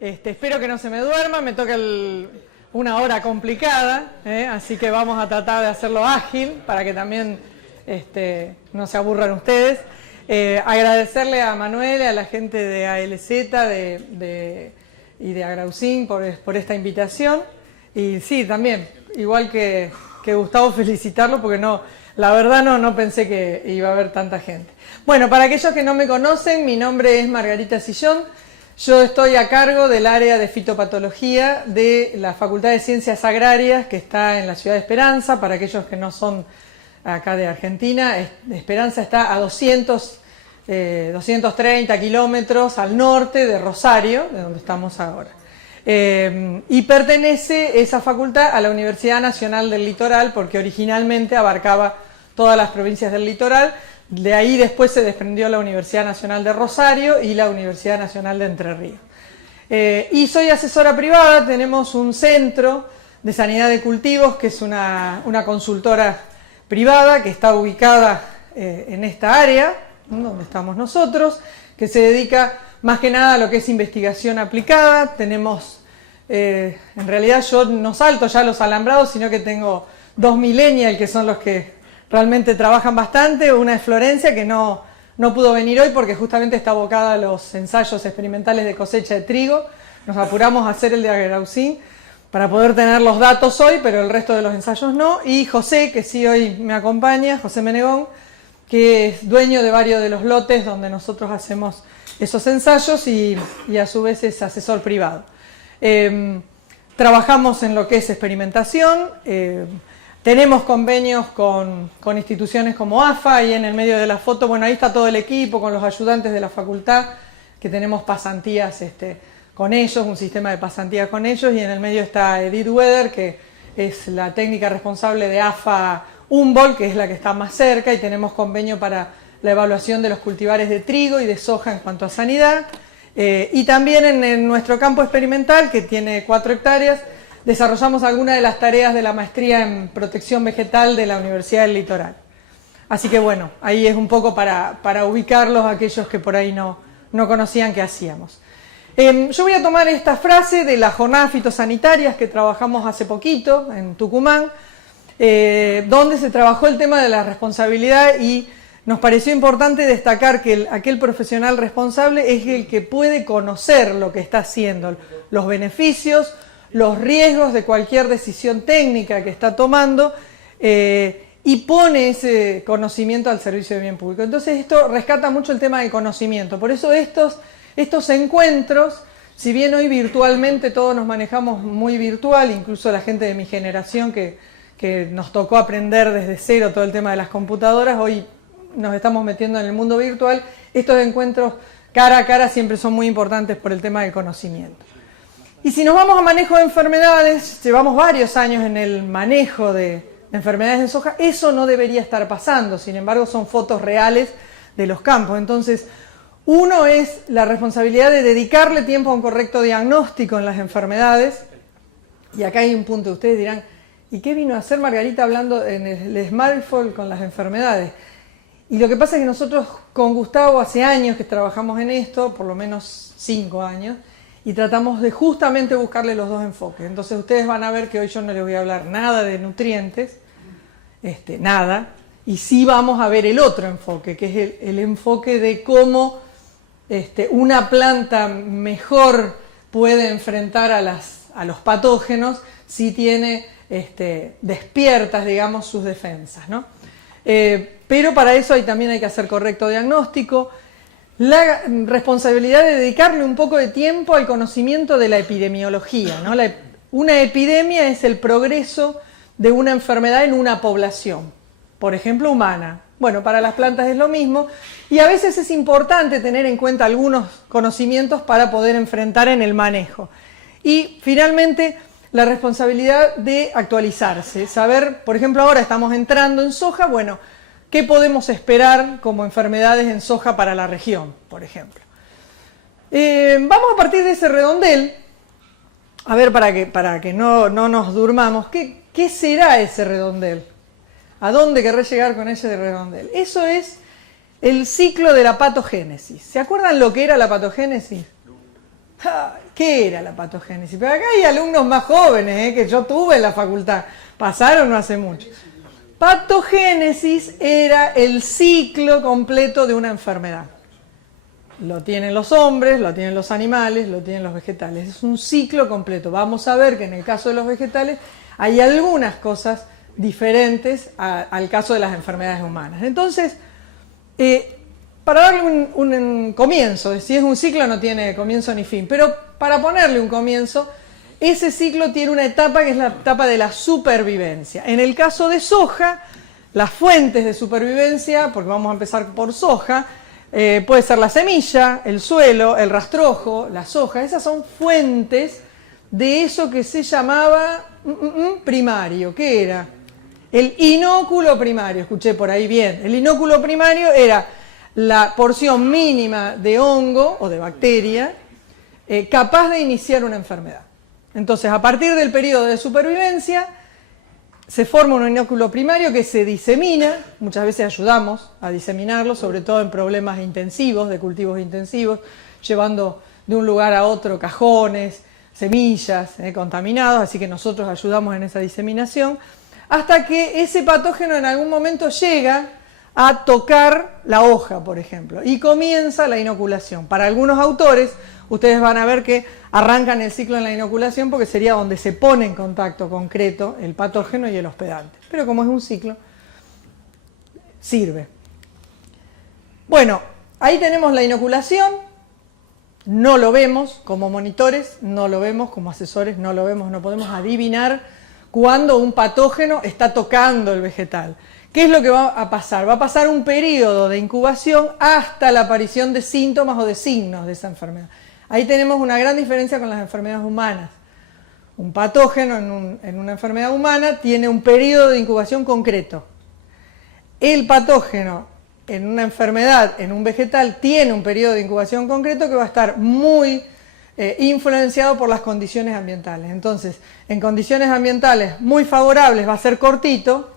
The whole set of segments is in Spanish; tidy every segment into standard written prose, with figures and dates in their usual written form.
Espero que no se me duerma, me toca una hora complicada, así que vamos a tratar de hacerlo ágil para que también no se aburran ustedes. Agradecerle a Manuel, a la gente de ALZ y de Agraucin por esta invitación. Y sí, también, igual que Gustavo, felicitarlo porque la verdad no pensé que iba a haber tanta gente. Bueno, para aquellos que no me conocen, mi nombre es Margarita Sillón. Yo estoy a cargo del área de fitopatología de la Facultad de Ciencias Agrarias, que está en la ciudad de Esperanza. Para aquellos que no son acá de Argentina, Esperanza está a 230 kilómetros al norte de Rosario, de donde estamos ahora. Y pertenece esa facultad a la Universidad Nacional del Litoral, porque originalmente abarcaba todas las provincias del litoral. De ahí después se desprendió la Universidad Nacional de Rosario y la Universidad Nacional de Entre Ríos. Y soy asesora privada, tenemos un centro de sanidad de cultivos, que es una consultora privada que está ubicada en esta área, donde estamos nosotros, que se dedica más que nada a lo que es investigación aplicada. Tenemos, en realidad yo no salto ya los alambrados, sino que tengo 2 millennials, que son los que realmente trabajan bastante. Una es Florencia, que no pudo venir hoy porque justamente está abocada a los ensayos experimentales de cosecha de trigo. Nos apuramos a hacer el de Agraucin para poder tener los datos hoy, pero el resto de los ensayos no. Y José, que sí hoy me acompaña, José Menegón, que es dueño de varios de los lotes donde nosotros hacemos esos ensayos y a su vez es asesor privado. Trabajamos en lo que es experimentación. Tenemos convenios con instituciones como AFA, y en el medio de la foto, bueno, ahí está todo el equipo con los ayudantes de la facultad, que tenemos pasantías con ellos, un sistema de pasantías con ellos, y en el medio está Edith Weather, que es la técnica responsable de AFA Humboldt, que es la que está más cerca, y tenemos convenio para la evaluación de los cultivares de trigo y de soja en cuanto a sanidad. Y también en nuestro campo experimental, que tiene 4 hectáreas, desarrollamos algunas de las tareas de la maestría en protección vegetal de la Universidad del Litoral. Así que bueno, ahí es un poco para ubicarlos a aquellos que por ahí no conocían qué hacíamos. Yo voy a tomar esta frase de las jornadas fitosanitarias que trabajamos hace poquito en Tucumán, donde se trabajó el tema de la responsabilidad, y nos pareció importante destacar que aquel profesional responsable es el que puede conocer lo que está haciendo, los beneficios, los riesgos de cualquier decisión técnica que está tomando, y pone ese conocimiento al servicio de bien público. Entonces esto rescata mucho el tema del conocimiento. Por eso estos encuentros, si bien hoy virtualmente todos nos manejamos muy virtual, incluso la gente de mi generación que nos tocó aprender desde cero todo el tema de las computadoras, hoy nos estamos metiendo en el mundo virtual. Estos encuentros cara a cara siempre son muy importantes por el tema del conocimiento. Y si nos vamos a manejo de enfermedades, llevamos varios años en el manejo de enfermedades de soja. Eso no debería estar pasando, sin embargo son fotos reales de los campos. Entonces, uno es la responsabilidad de dedicarle tiempo a un correcto diagnóstico en las enfermedades. Y acá hay un punto, ustedes dirán, ¿y qué vino a hacer Margarita hablando en el smartphone con las enfermedades? Y lo que pasa es que nosotros con Gustavo hace años que trabajamos en esto, por lo menos 5 años, y tratamos de justamente buscarle los dos enfoques. Entonces ustedes van a ver que hoy yo no les voy a hablar nada de nutrientes, nada, y sí vamos a ver el otro enfoque, que es el enfoque de cómo una planta mejor puede enfrentar a los patógenos si tiene despiertas, digamos, sus defensas, ¿no? Pero para eso también hay que hacer correcto diagnóstico. La responsabilidad de dedicarle un poco de tiempo al conocimiento de la epidemiología, ¿no? Una epidemia es el progreso de una enfermedad en una población, por ejemplo humana. Bueno, para las plantas es lo mismo, y a veces es importante tener en cuenta algunos conocimientos para poder enfrentar en el manejo. Y finalmente, la responsabilidad de actualizarse, saber, por ejemplo, ahora estamos entrando en soja, bueno, ¿qué podemos esperar como enfermedades en soja para la región, por ejemplo? Vamos a partir de ese redondel, a ver, para que no nos durmamos, ¿qué será ese redondel? ¿A dónde querré llegar con ese redondel? Eso es el ciclo de la patogénesis. ¿Se acuerdan lo que era la patogénesis? ¿Qué era la patogénesis? Pero acá hay alumnos más jóvenes que yo tuve en la facultad, pasaron no hace mucho. Patogénesis era el ciclo completo de una enfermedad. Lo tienen los hombres, lo tienen los animales, lo tienen los vegetales. Es un ciclo completo. Vamos a ver que en el caso de los vegetales hay algunas cosas diferentes al caso de las enfermedades humanas. Entonces, para darle un comienzo, si es un ciclo no tiene comienzo ni fin, pero para ponerle un comienzo, ese ciclo tiene una etapa que es la etapa de la supervivencia. En el caso de soja, las fuentes de supervivencia, porque vamos a empezar por soja, puede ser la semilla, el suelo, el rastrojo, la soja. Esas son fuentes de eso que se llamaba primario. ¿Qué era? El inóculo primario, escuché por ahí bien. El inóculo primario era la porción mínima de hongo o de bacteria capaz de iniciar una enfermedad. Entonces, a partir del periodo de supervivencia, se forma un inóculo primario que se disemina, muchas veces ayudamos a diseminarlo, sobre todo en problemas intensivos, de cultivos intensivos, llevando de un lugar a otro cajones, semillas contaminados, así que nosotros ayudamos en esa diseminación, hasta que ese patógeno en algún momento llega a tocar la hoja, por ejemplo, y comienza la inoculación. Para algunos autores, ustedes van a ver que arrancan el ciclo en la inoculación porque sería donde se pone en contacto concreto el patógeno y el hospedante. Pero como es un ciclo, sirve. Bueno, ahí tenemos la inoculación, no lo vemos como monitores, no lo vemos como asesores, no lo vemos, no podemos adivinar cuando un patógeno está tocando el vegetal. ¿Qué es lo que va a pasar? Va a pasar un periodo de incubación hasta la aparición de síntomas o de signos de esa enfermedad. Ahí tenemos una gran diferencia con las enfermedades humanas. Un patógeno en una enfermedad humana tiene un periodo de incubación concreto. El patógeno en una enfermedad, en un vegetal, tiene un periodo de incubación concreto que va a estar muy influenciado por las condiciones ambientales. Entonces, en condiciones ambientales muy favorables va a ser cortito,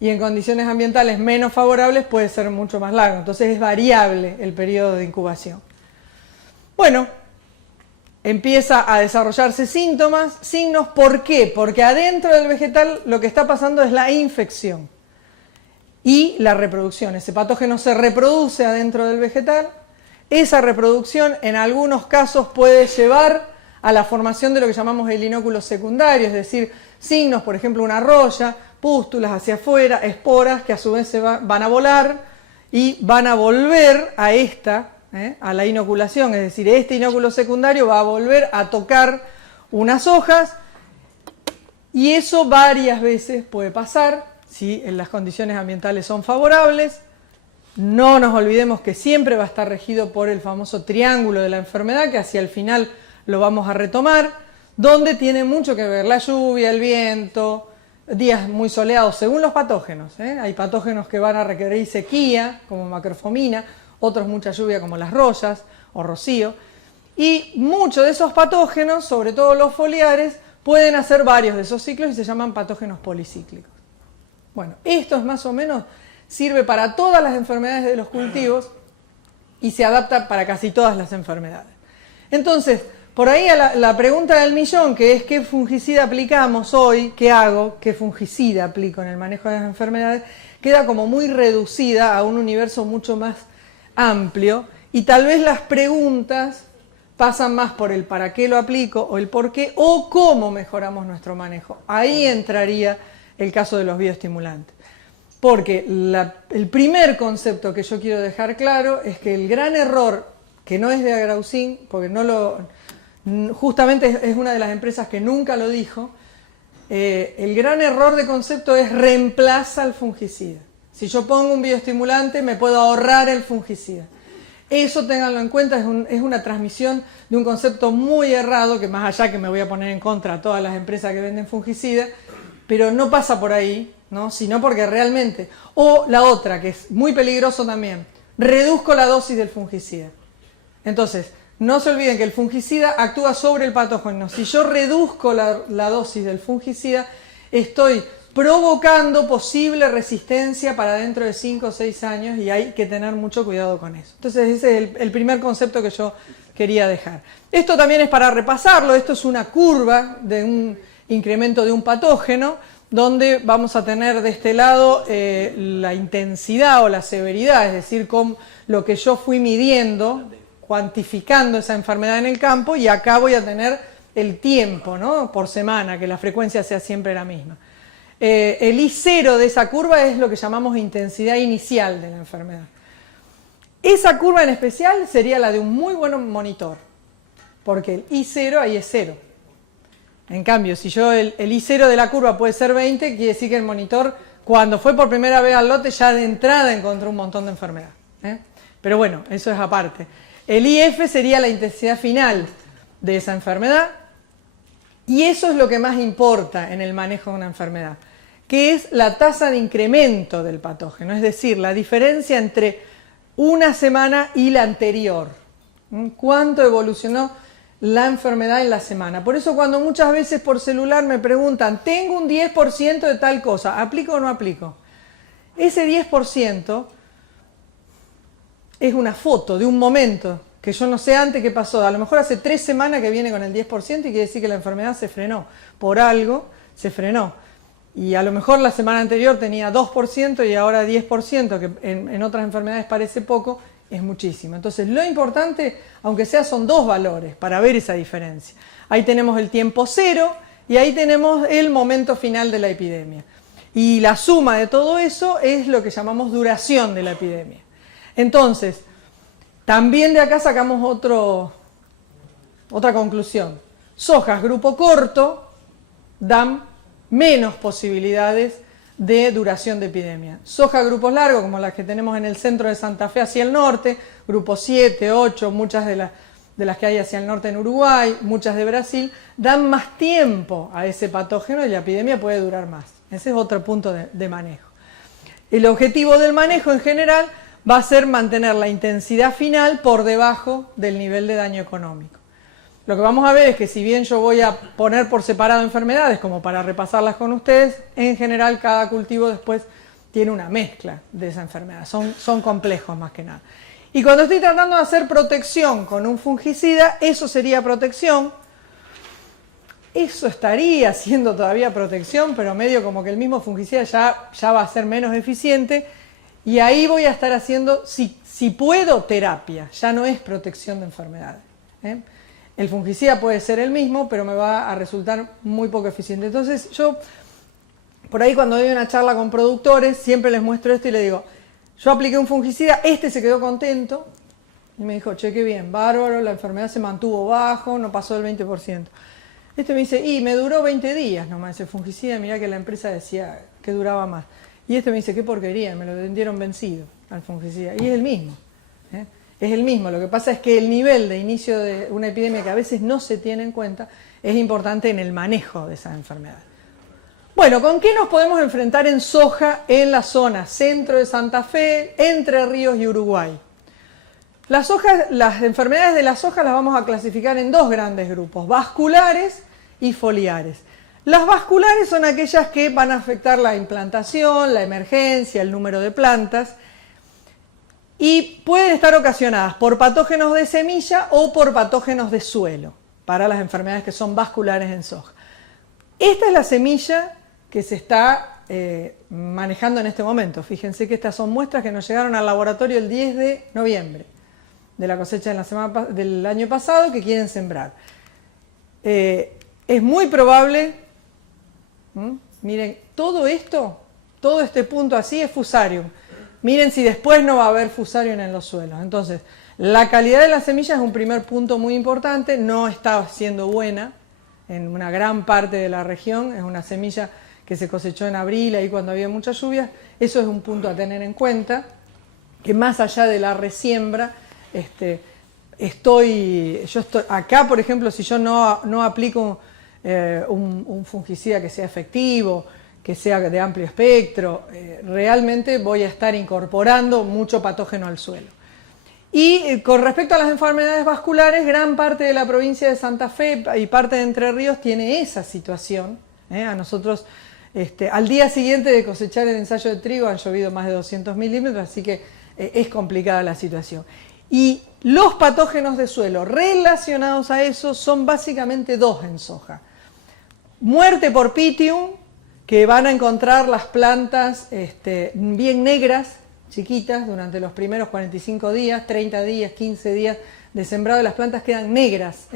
y en condiciones ambientales menos favorables puede ser mucho más largo. Entonces es variable el periodo de incubación. Bueno, empieza a desarrollarse síntomas, signos. ¿Por qué? Porque adentro del vegetal lo que está pasando es la infección y la reproducción. Ese patógeno se reproduce adentro del vegetal. Esa reproducción en algunos casos puede llevar a la formación de lo que llamamos el inóculo secundario, es decir, signos, por ejemplo, una roya, pústulas hacia afuera, esporas que a su vez van a volar y van a volver a a la inoculación, es decir, este inóculo secundario va a volver a tocar unas hojas y eso varias veces puede pasar si las condiciones ambientales son favorables. No nos olvidemos que siempre va a estar regido por el famoso triángulo de la enfermedad, que hacia el final lo vamos a retomar, donde tiene mucho que ver la lluvia, el viento, días muy soleados según los patógenos. Hay patógenos que van a requerir sequía, como macrofomina, otros mucha lluvia como las royas o rocío. Y muchos de esos patógenos, sobre todo los foliares, pueden hacer varios de esos ciclos y se llaman patógenos policíclicos. Bueno, esto es más o menos, sirve para todas las enfermedades de los cultivos y se adapta para casi todas las enfermedades. Entonces, por ahí a la pregunta del millón, que es ¿qué fungicida aplicamos hoy? ¿Qué hago? ¿Qué fungicida aplico en el manejo de las enfermedades? Queda como muy reducida a un universo mucho más amplio y tal vez las preguntas pasan más por el para qué lo aplico o el por qué o cómo mejoramos nuestro manejo. Ahí entraría el caso de los bioestimulantes. Porque el primer concepto que yo quiero dejar claro es que el gran error, que no es de Agraucin, porque justamente es una de las empresas que nunca lo dijo, el gran error de concepto es reemplaza al fungicida. Si yo pongo un bioestimulante me puedo ahorrar el fungicida. Eso ténganlo en cuenta, es una transmisión de un concepto muy errado, que más allá que me voy a poner en contra a todas las empresas que venden fungicida, pero no pasa por ahí, ¿no? Sino porque realmente, o la otra, que es muy peligroso también, reduzco la dosis del fungicida. Entonces, no se olviden que el fungicida actúa sobre el patógeno. Si yo reduzco la dosis del fungicida, estoy provocando posible resistencia para dentro de 5 o 6 años y hay que tener mucho cuidado con eso. Entonces ese es el primer concepto que quería dejar. Esto también es para repasarlo, esto es una curva de un incremento de un patógeno, donde vamos a tener de este lado la intensidad o la severidad, es decir, con lo que yo fui midiendo, cuantificando esa enfermedad en el campo, y acá voy a tener el tiempo, ¿no?, por semana, que la frecuencia sea siempre la misma. El I0 de esa curva es lo que llamamos intensidad inicial de la enfermedad. Esa curva en especial sería la de un muy buen monitor, porque el I0 ahí es 0. En cambio, si yo el I0 de la curva puede ser 20, quiere decir que el monitor, cuando fue por primera vez al lote, ya de entrada encontró un montón de enfermedad. Pero bueno, eso es aparte. El IF sería la intensidad final de esa enfermedad, y eso es lo que más importa en el manejo de una enfermedad, que es la tasa de incremento del patógeno, es decir, la diferencia entre una semana y la anterior. ¿Cuánto evolucionó la enfermedad en la semana? Por eso cuando muchas veces por celular me preguntan, tengo un 10% de tal cosa, ¿aplico o no aplico? Ese 10% es una foto de un momento que yo no sé antes qué pasó. A lo mejor hace 3 semanas que viene con el 10% y quiere decir que la enfermedad se frenó. Por algo se frenó. Y a lo mejor la semana anterior tenía 2% y ahora 10%, que en otras enfermedades parece poco, es muchísimo. Entonces lo importante, aunque sea, son 2 valores para ver esa diferencia. Ahí tenemos el tiempo cero y ahí tenemos el momento final de la epidemia. Y la suma de todo eso es lo que llamamos duración de la epidemia. Entonces, también de acá sacamos otra conclusión. Sojas grupo corto dan menos posibilidades de duración de epidemia. Soja grupos largos, como las que tenemos en el centro de Santa Fe hacia el norte, grupos 7, 8, muchas de las que hay hacia el norte en Uruguay, muchas de Brasil, dan más tiempo a ese patógeno y la epidemia puede durar más. Ese es otro punto de manejo. El objetivo del manejo en general va a ser mantener la intensidad final por debajo del nivel de daño económico. Lo que vamos a ver es que si bien yo voy a poner por separado enfermedades, como para repasarlas con ustedes, en general cada cultivo después tiene una mezcla de esa enfermedad, son complejos más que nada. Y cuando estoy tratando de hacer protección con un fungicida, eso sería protección, eso estaría siendo todavía protección, pero medio como que el mismo fungicida ya va a ser menos eficiente, y ahí voy a estar haciendo, si puedo, terapia, ya no es protección de enfermedades. El fungicida puede ser el mismo, pero me va a resultar muy poco eficiente. Entonces yo, por ahí cuando doy una charla con productores, siempre les muestro esto y les digo, yo apliqué un fungicida, este se quedó contento, y me dijo, che, qué bien, bárbaro, la enfermedad se mantuvo bajo, no pasó del 20%. Este me dice, y me duró 20 días nomás ese fungicida, mirá que la empresa decía que duraba más. Y este me dice, qué porquería, me lo vendieron vencido al fungicida. Y es el mismo. Es el mismo. Lo que pasa es que el nivel de inicio de una epidemia, que a veces no se tiene en cuenta, es importante en el manejo de esas enfermedades. Bueno, ¿con qué nos podemos enfrentar en soja en la zona centro de Santa Fe, Entre Ríos y Uruguay? Las enfermedades de la soja las vamos a clasificar en 2 grandes grupos, vasculares y foliares. Las vasculares son aquellas que van a afectar la implantación, la emergencia, el número de plantas, y pueden estar ocasionadas por patógenos de semilla o por patógenos de suelo, para las enfermedades que son vasculares en soja. Esta es la semilla que se está manejando en este momento. Fíjense que estas son muestras que nos llegaron al laboratorio el 10 de noviembre de la cosecha del año pasado, que quieren sembrar. Es muy probable... Miren, todo este punto así es fusarium. Miren si después no va a haber fusarium en los suelos. Entonces, la calidad de la semilla es un primer punto muy importante, no está siendo buena en una gran parte de la región, es una semilla que se cosechó en abril, ahí cuando había muchas lluvias. Eso es un punto a tener en cuenta, que más allá de la resiembra, acá, por ejemplo, si yo no aplico un fungicida que sea efectivo, que sea de amplio espectro, realmente voy a estar incorporando mucho patógeno al suelo. Y con respecto a las enfermedades vasculares, gran parte de la provincia de Santa Fe y parte de Entre Ríos tiene esa situación. A nosotros, al día siguiente de cosechar el ensayo de trigo, han llovido más de 200 milímetros, así que es complicada la situación. Y Los patógenos de suelo relacionados a eso son básicamente dos en soja. Muerte por Pythium, que van a encontrar las plantas bien negras, chiquitas, durante los primeros 45 días, 30 días, 15 días de sembrado, las plantas quedan negras.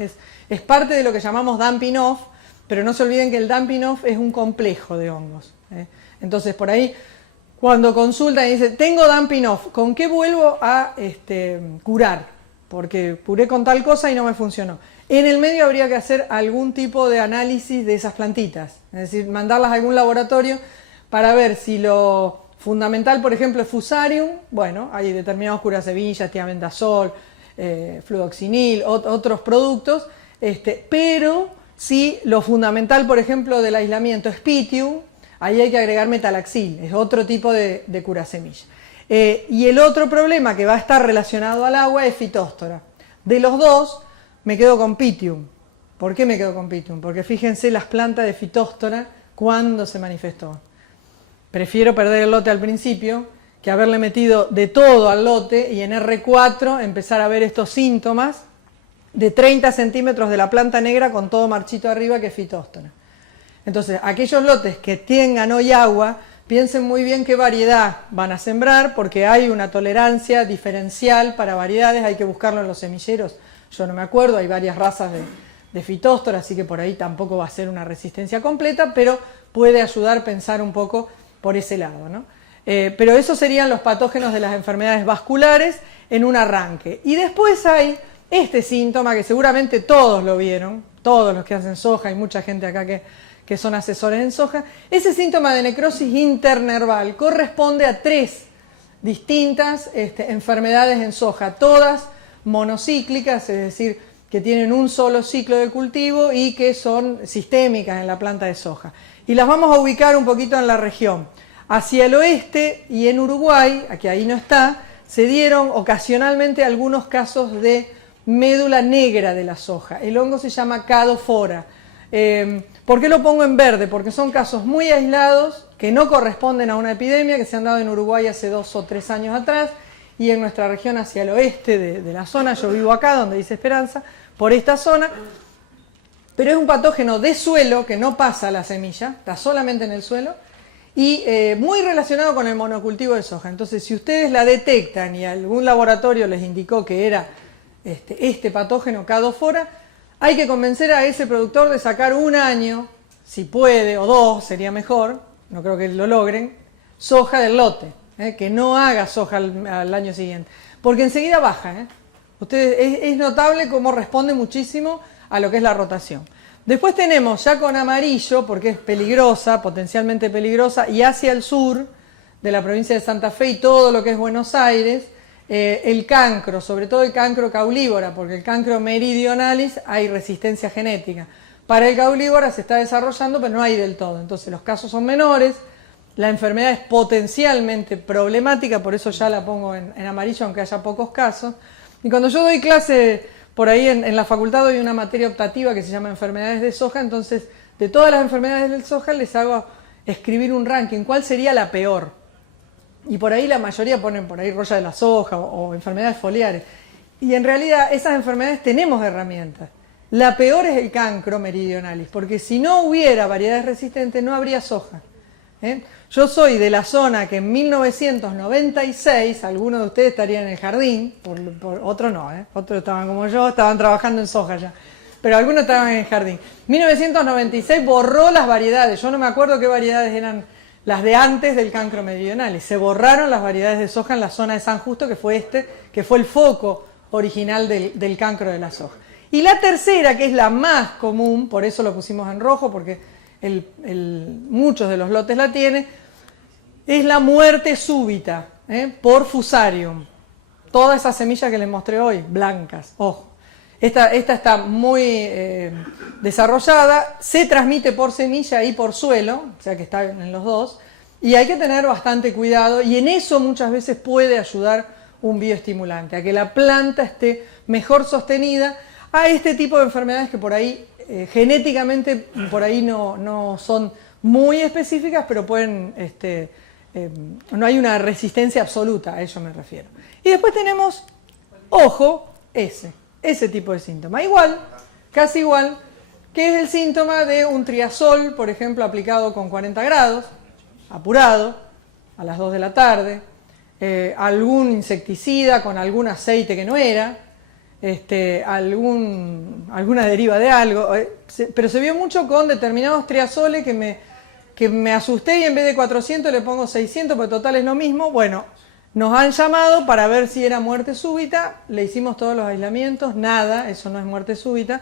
Es parte de lo que llamamos damping off, pero no se olviden que el damping off es un complejo de hongos. Entonces, por ahí, cuando consultan y dicen, tengo damping off, ¿con qué vuelvo a curar? Porque curé con tal cosa y no me funcionó. En el medio habría que hacer algún tipo de análisis de esas plantitas, es decir, mandarlas a algún laboratorio para ver si lo fundamental, por ejemplo, es Fusarium. Bueno, hay determinados curasemillas, tiabendazol, fluoxinil, otros productos, pero si lo fundamental, por ejemplo, del aislamiento es Pythium, ahí hay que agregar metalaxil, es otro tipo de curasemilla. Y el otro problema que va a estar relacionado al agua es Phytophthora. De los dos, me quedo con Pythium. ¿Por qué me quedo con Pythium? Porque fíjense las plantas de Phytophthora cuando se manifestó. Prefiero perder el lote al principio que haberle metido de todo al lote y en R4 empezar a ver estos síntomas de 30 centímetros de la planta negra con todo marchito arriba, que es Phytophthora. Entonces, aquellos lotes que tengan hoy agua, piensen muy bien qué variedad van a sembrar, porque hay una tolerancia diferencial para variedades, hay que buscarlo en los semilleros. Yo no me acuerdo, hay varias razas de Phytophthora, así que por ahí tampoco va a ser una resistencia completa, pero puede ayudar a pensar un poco por ese lado, ¿no? Pero esos serían los patógenos de las enfermedades vasculares en un arranque. Y después hay este síntoma que seguramente todos lo vieron, todos los que hacen soja, hay mucha gente acá que son asesores en soja. Ese síntoma de necrosis internerval corresponde a 3 distintas enfermedades en soja, todas monocíclicas, es decir, que tienen un solo ciclo de cultivo y que son sistémicas en la planta de soja. Y las vamos a ubicar un poquito en la región. Hacia el oeste y en Uruguay, aquí ahí no está, se dieron ocasionalmente algunos casos de médula negra de la soja. El hongo se llama Cadophora. ¿Por qué lo pongo en verde? Porque son casos muy aislados que no corresponden a una epidemia que se han dado en Uruguay hace 2 o 3 años atrás y en nuestra región hacia el oeste de la zona. Yo vivo acá, donde dice Esperanza, por esta zona. Pero es un patógeno de suelo que no pasa a la semilla, está solamente en el suelo y muy relacionado con el monocultivo de soja. Entonces, si ustedes la detectan y algún laboratorio les indicó que era este patógeno Cadophora, hay que convencer a ese productor de sacar 1 año, si puede, o 2, sería mejor, no creo que lo logren, soja del lote, que no haga soja al año siguiente, porque enseguida baja. Ustedes, es notable cómo responde muchísimo a lo que es la rotación. Después tenemos ya con amarillo, porque es peligrosa, potencialmente peligrosa, y hacia el sur de la provincia de Santa Fe y todo lo que es Buenos Aires, el cancro, sobre todo el cancro caulívora, porque el cancro meridionalis hay resistencia genética. Para el caulívora se está desarrollando, pero no hay del todo. Entonces los casos son menores, la enfermedad es potencialmente problemática, por eso ya la pongo en amarillo, aunque haya pocos casos. Y cuando yo doy clase por ahí en la facultad, doy una materia optativa que se llama enfermedades de soja, entonces de todas las enfermedades de soja les hago escribir un ranking, ¿cuál sería la peor? Y por ahí la mayoría ponen por ahí roya de la soja o enfermedades foliares. Y en realidad esas enfermedades tenemos herramientas. La peor es el cancro meridionalis, porque si no hubiera variedades resistentes no habría soja. Yo soy de la zona que en 1996, algunos de ustedes estarían en el jardín, otros no, otros estaban como yo, estaban trabajando en soja ya, pero algunos estaban en el jardín. 1996 borró las variedades, yo no me acuerdo qué variedades eran las de antes del cancro meridional, y se borraron las variedades de soja en la zona de San Justo, que fue que fue el foco original del cancro de la soja. Y la tercera, que es la más común, por eso lo pusimos en rojo, porque muchos de los lotes la tienen, es la muerte súbita por Fusarium. Todas esas semillas que les mostré hoy, blancas, ojo. Esta está muy desarrollada, se transmite por semilla y por suelo, o sea que está en los dos, y hay que tener bastante cuidado, y en eso muchas veces puede ayudar un bioestimulante, a que la planta esté mejor sostenida a este tipo de enfermedades que por ahí, genéticamente, por ahí no son muy específicas, pero pueden, no hay una resistencia absoluta, a ello me refiero. Y después tenemos, ojo, ese tipo de síntoma. Igual, casi igual, que es el síntoma de un triazol, por ejemplo, aplicado con 40 grados, apurado, a las 2 de la tarde, algún insecticida con algún aceite que no era, alguna deriva de algo, pero se vio mucho con determinados triazoles que me asusté y en vez de 400 le pongo 600, porque total es lo mismo. Bueno, nos han llamado para ver si era muerte súbita, le hicimos todos los aislamientos, nada, eso no es muerte súbita.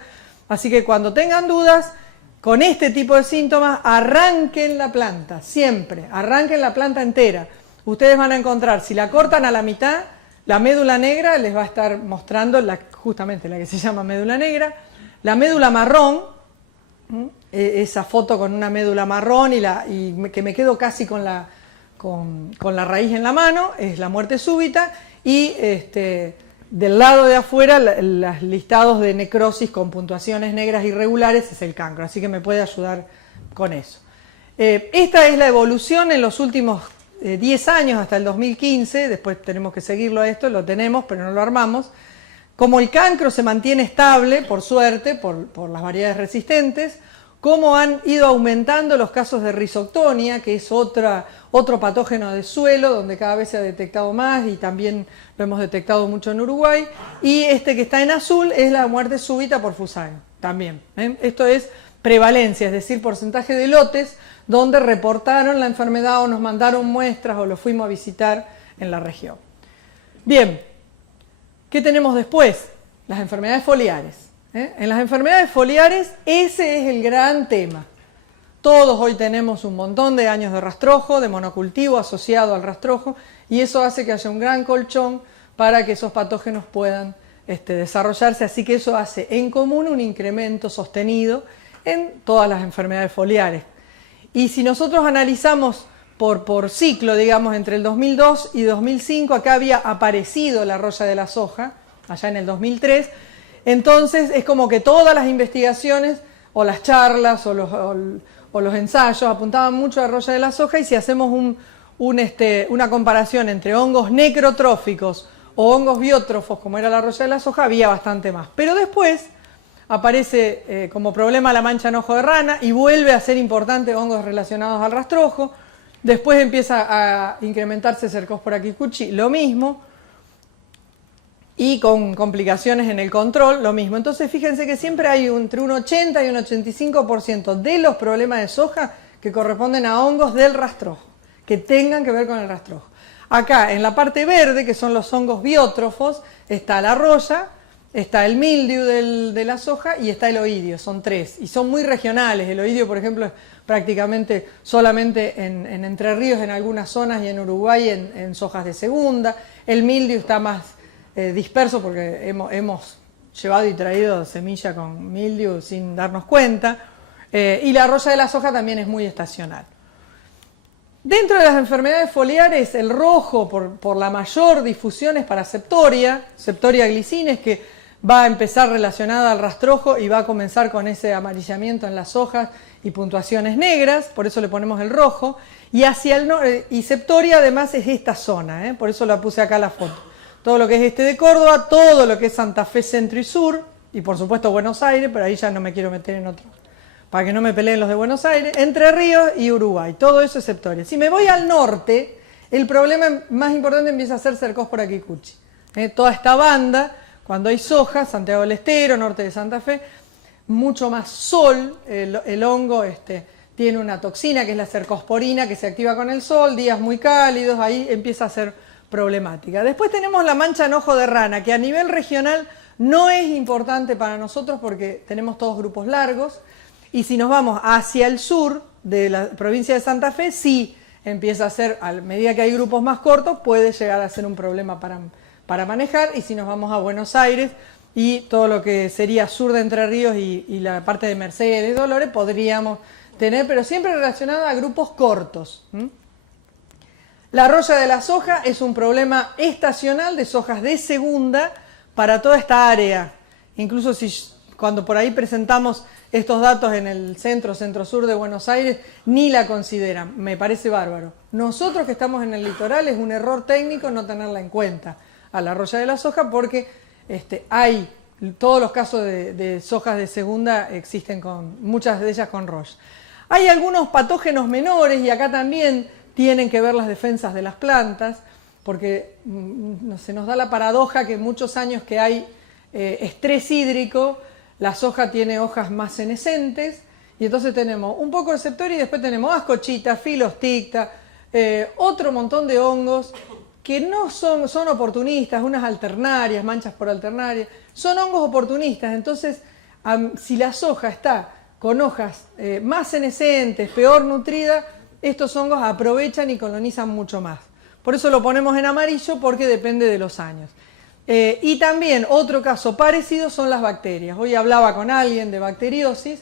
Así que cuando tengan dudas, con este tipo de síntomas, arranquen la planta, siempre, arranquen la planta entera. Ustedes van a encontrar, si la cortan a la mitad, la médula negra les va a estar mostrando justamente la que se llama médula negra, la médula marrón, esa foto con una médula marrón y que me quedo casi con la raíz en la mano, es la muerte súbita, y del lado de afuera los listados de necrosis con puntuaciones negras irregulares es el cancro, así que me puede ayudar con eso. Esta es la evolución en los últimos 10 años hasta el 2015, después tenemos que seguirlo a esto, lo tenemos pero no lo armamos. Como el cancro se mantiene estable, por suerte, por las variedades resistentes, cómo han ido aumentando los casos de rizoctonia, que es otro patógeno de suelo, donde cada vez se ha detectado más y también lo hemos detectado mucho en Uruguay. Y este que está en azul es la muerte súbita por Fusarium, también. Esto es prevalencia, es decir, porcentaje de lotes donde reportaron la enfermedad o nos mandaron muestras o lo fuimos a visitar en la región. Bien, ¿qué tenemos después? Las enfermedades foliares. En las enfermedades foliares ese es el gran tema. Todos hoy tenemos un montón de años de rastrojo, de monocultivo asociado al rastrojo, y eso hace que haya un gran colchón para que esos patógenos puedan desarrollarse, así que eso hace en común un incremento sostenido en todas las enfermedades foliares. Y si nosotros analizamos por ciclo, digamos, entre el 2002 y 2005, acá había aparecido la roya de la soja, allá en el 2003, entonces es como que todas las investigaciones o las charlas o los ensayos apuntaban mucho a la roya de la soja, y si hacemos una comparación entre hongos necrotróficos o hongos biótrofos, como era la roya de la soja, había bastante más. Pero después aparece como problema la mancha en ojo de rana y vuelve a ser importante hongos relacionados al rastrojo. Después empieza a incrementarse Cercospora kikuchi, lo mismo, y con complicaciones en el control, lo mismo. Entonces fíjense que siempre hay entre un 80 y un 85% de los problemas de soja que corresponden a hongos del rastrojo, que tengan que ver con el rastrojo. Acá en la parte verde, que son los hongos biótrofos, está la roya, está el mildew de la soja y está el oidio, son tres, y son muy regionales. El oidio, por ejemplo, es prácticamente solamente en Entre Ríos, en algunas zonas, y en Uruguay en sojas de segunda. El mildew está más disperso porque hemos llevado y traído semilla con mildew sin darnos cuenta, y la roya de la soja también es muy estacional. Dentro de las enfermedades foliares, el rojo por la mayor difusión es para Septoria glicines, que va a empezar relacionada al rastrojo y va a comenzar con ese amarillamiento en las hojas y puntuaciones negras, por eso le ponemos el rojo, y hacia el norte, y Septoria además es esta zona, por eso la puse acá la foto. Todo lo que es este de Córdoba, todo lo que es Santa Fe centro y sur, y por supuesto Buenos Aires, pero ahí ya no me quiero meter en otro, para que no me peleen los de Buenos Aires, Entre Ríos y Uruguay, todo eso es Septoria. Si me voy al norte, el problema más importante empieza a ser Cercospora kikuchi. Toda esta banda, cuando hay soja, Santiago del Estero, norte de Santa Fe, mucho más sol, el hongo tiene una toxina que es la cercosporina que se activa con el sol, días muy cálidos, ahí empieza a ser problemática. Después tenemos la mancha en ojo de rana, que a nivel regional no es importante para nosotros porque tenemos todos grupos largos, y si nos vamos hacia el sur de la provincia de Santa Fe, sí empieza a ser, a medida que hay grupos más cortos, puede llegar a ser un problema para manejar, y si nos vamos a Buenos Aires y todo lo que sería sur de Entre Ríos y la parte de Mercedes, Dolores, podríamos tener, pero siempre relacionada a grupos cortos. La roya de la soja es un problema estacional de sojas de segunda para toda esta área. Incluso cuando por ahí presentamos estos datos en el centro-sur de Buenos Aires, ni la consideran. Me parece bárbaro. Nosotros que estamos en el litoral es un error técnico no tenerla en cuenta a la roya de la soja, porque hay todos los casos de sojas de segunda existen muchas de ellas con roya. Hay algunos patógenos menores y acá también tienen que ver las defensas de las plantas, porque se nos da la paradoja que muchos años que hay estrés hídrico, la soja tiene hojas más senescentes y entonces tenemos un poco de Septoria y después tenemos ascochita, filosticta, otro montón de hongos que no son oportunistas, unas alternarias, manchas por alternarias, son hongos oportunistas. Entonces, si la soja está con hojas más senescentes, peor nutrida, estos hongos aprovechan y colonizan mucho más. Por eso lo ponemos en amarillo, porque depende de los años. Y también otro caso parecido son las bacterias. Hoy hablaba con alguien de bacteriosis.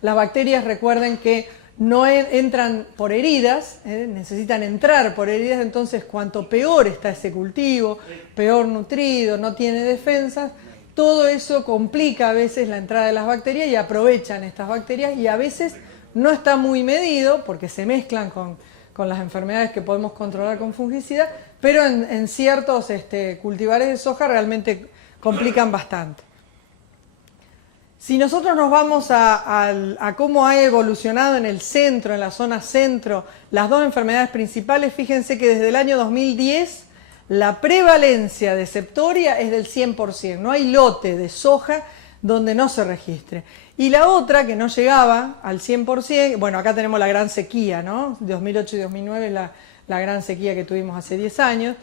Las bacterias, recuerden que no entran por heridas, necesitan entrar por heridas, entonces cuanto peor está ese cultivo, peor nutrido, no tiene defensas, todo eso complica a veces la entrada de las bacterias y aprovechan estas bacterias y a veces no está muy medido porque se mezclan con las enfermedades que podemos controlar con fungicida, pero en ciertos cultivares de soja realmente complican bastante. Si nosotros nos vamos a cómo ha evolucionado en el centro, en la zona centro, las dos enfermedades principales, fíjense que desde el año 2010 la prevalencia de Septoria es del 100%, no hay lote de soja donde no se registre. Y la otra, que no llegaba al 100%, bueno, acá tenemos la gran sequía, ¿no? 2008 y 2009 es la gran sequía que tuvimos hace 10 años.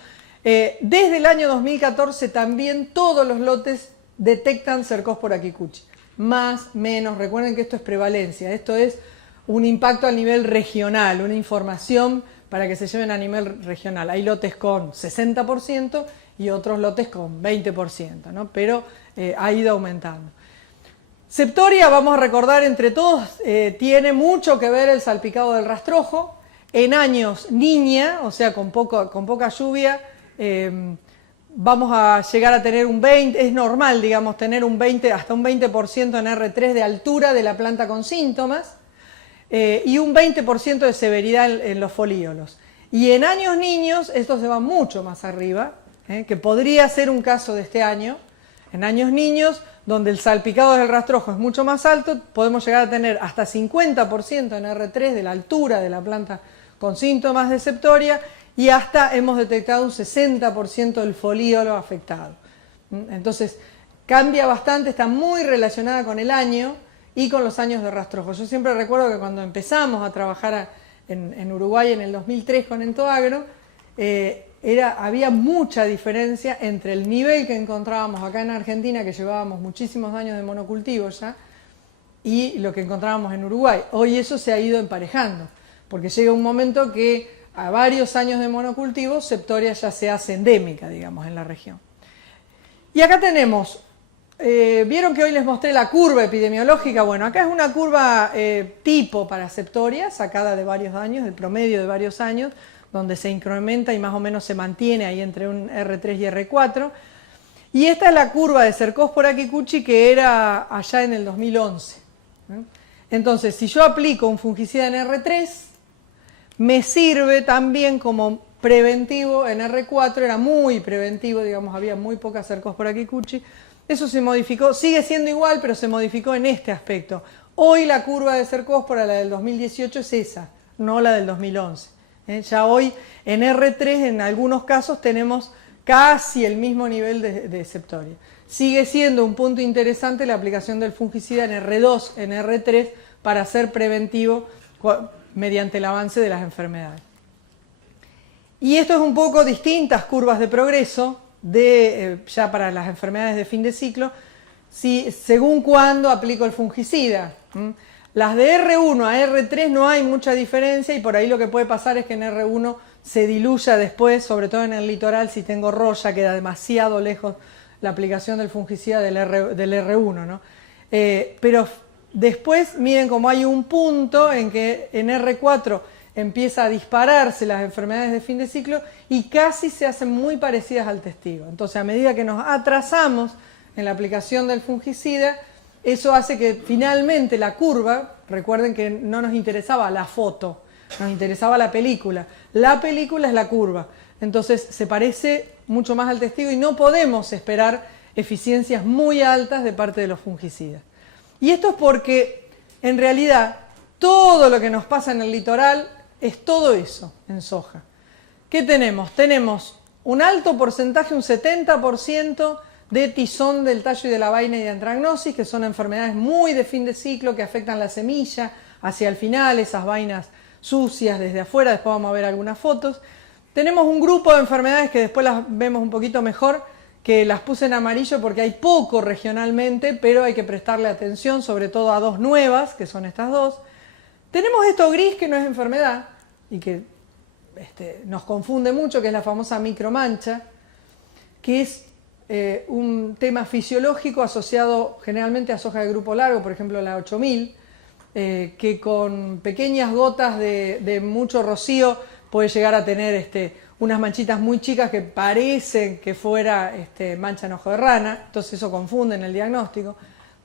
Desde el año 2014 también todos los lotes detectan Cercospora kikuchi. Más, menos, recuerden que esto es prevalencia, esto es un impacto a nivel regional, una información para que se lleven a nivel regional. Hay lotes con 60% y otros lotes con 20%, ¿no? Pero ha ido aumentando. Septoria, vamos a recordar entre todos, tiene mucho que ver el salpicado del rastrojo. En años niña, o sea, con poca lluvia, vamos a llegar a tener un 20%, es normal, digamos, tener hasta un 20% en R3 de altura de la planta con síntomas y un 20% de severidad en los folíolos. Y en años niños esto se va mucho más arriba, que podría ser un caso de este año. En años niños, donde el salpicado del rastrojo es mucho más alto, podemos llegar a tener hasta 50% en R3 de la altura de la planta con síntomas de Septoria, y hasta hemos detectado un 60% del folíolo afectado. Entonces, cambia bastante, está muy relacionada con el año y con los años de rastrojo. Yo siempre recuerdo que cuando empezamos a trabajar en Uruguay en el 2003 con Entoagro, había mucha diferencia entre el nivel que encontrábamos acá en Argentina, que llevábamos muchísimos años de monocultivo ya, y lo que encontrábamos en Uruguay. Hoy eso se ha ido emparejando, porque llega un momento que a varios años de monocultivo, Septoria ya se hace endémica, digamos, en la región. Y acá tenemos, vieron que hoy les mostré la curva epidemiológica. Bueno, acá es una curva tipo para Septoria, sacada de varios años, del promedio de varios años, donde se incrementa y más o menos se mantiene ahí entre un R3 y R4. Y esta es la curva de Cercospora kikuchi que era allá en el 2011. Entonces, si yo aplico un fungicida en R3, me sirve también como preventivo en R4, era muy preventivo, digamos, había muy poca Cercospora kikuchi. Eso se modificó, sigue siendo igual, pero se modificó en este aspecto. Hoy la curva de Cercospora, la del 2018, es esa, no la del 2011. Ya hoy en R3, en algunos casos, tenemos casi el mismo nivel de Septoria. Sigue siendo un punto interesante la aplicación del fungicida en R2, en R3, para ser preventivo mediante el avance de las enfermedades. Y esto es un poco distintas curvas de progreso ya para las enfermedades de fin de ciclo, según cuándo aplico el fungicida. Las de R1 a R3 no hay mucha diferencia y por ahí lo que puede pasar es que en R1 se diluya después, sobre todo en el litoral, si tengo roya, queda demasiado lejos la aplicación del fungicida del R1, ¿no? Pero después, miren cómo hay un punto en que en R4 empieza a dispararse las enfermedades de fin de ciclo y casi se hacen muy parecidas al testigo. Entonces, a medida que nos atrasamos en la aplicación del fungicida, eso hace que finalmente la curva, recuerden que no nos interesaba la foto, nos interesaba la película. La película es la curva. Entonces, se parece mucho más al testigo y no podemos esperar eficiencias muy altas de parte de los fungicidas. Y esto es porque, en realidad, todo lo que nos pasa en el litoral es todo eso en soja. ¿Qué tenemos? Tenemos un alto porcentaje, un 70% de tizón del tallo y de la vaina y de antragnosis, que son enfermedades muy de fin de ciclo que afectan la semilla hacia el final, esas vainas sucias desde afuera, después vamos a ver algunas fotos. Tenemos un grupo de enfermedades que después las vemos un poquito mejor, que las puse en amarillo porque hay poco regionalmente, pero hay que prestarle atención, sobre todo a dos nuevas, que son estas dos. Tenemos esto gris que no es enfermedad y que nos confunde mucho, que es la famosa micromancha, que es un tema fisiológico asociado generalmente a soja de grupo largo, por ejemplo la 8000, que con pequeñas gotas de mucho rocío puede llegar a tener unas manchitas muy chicas que parecen que fuera mancha en ojo de rana, entonces eso confunde en el diagnóstico.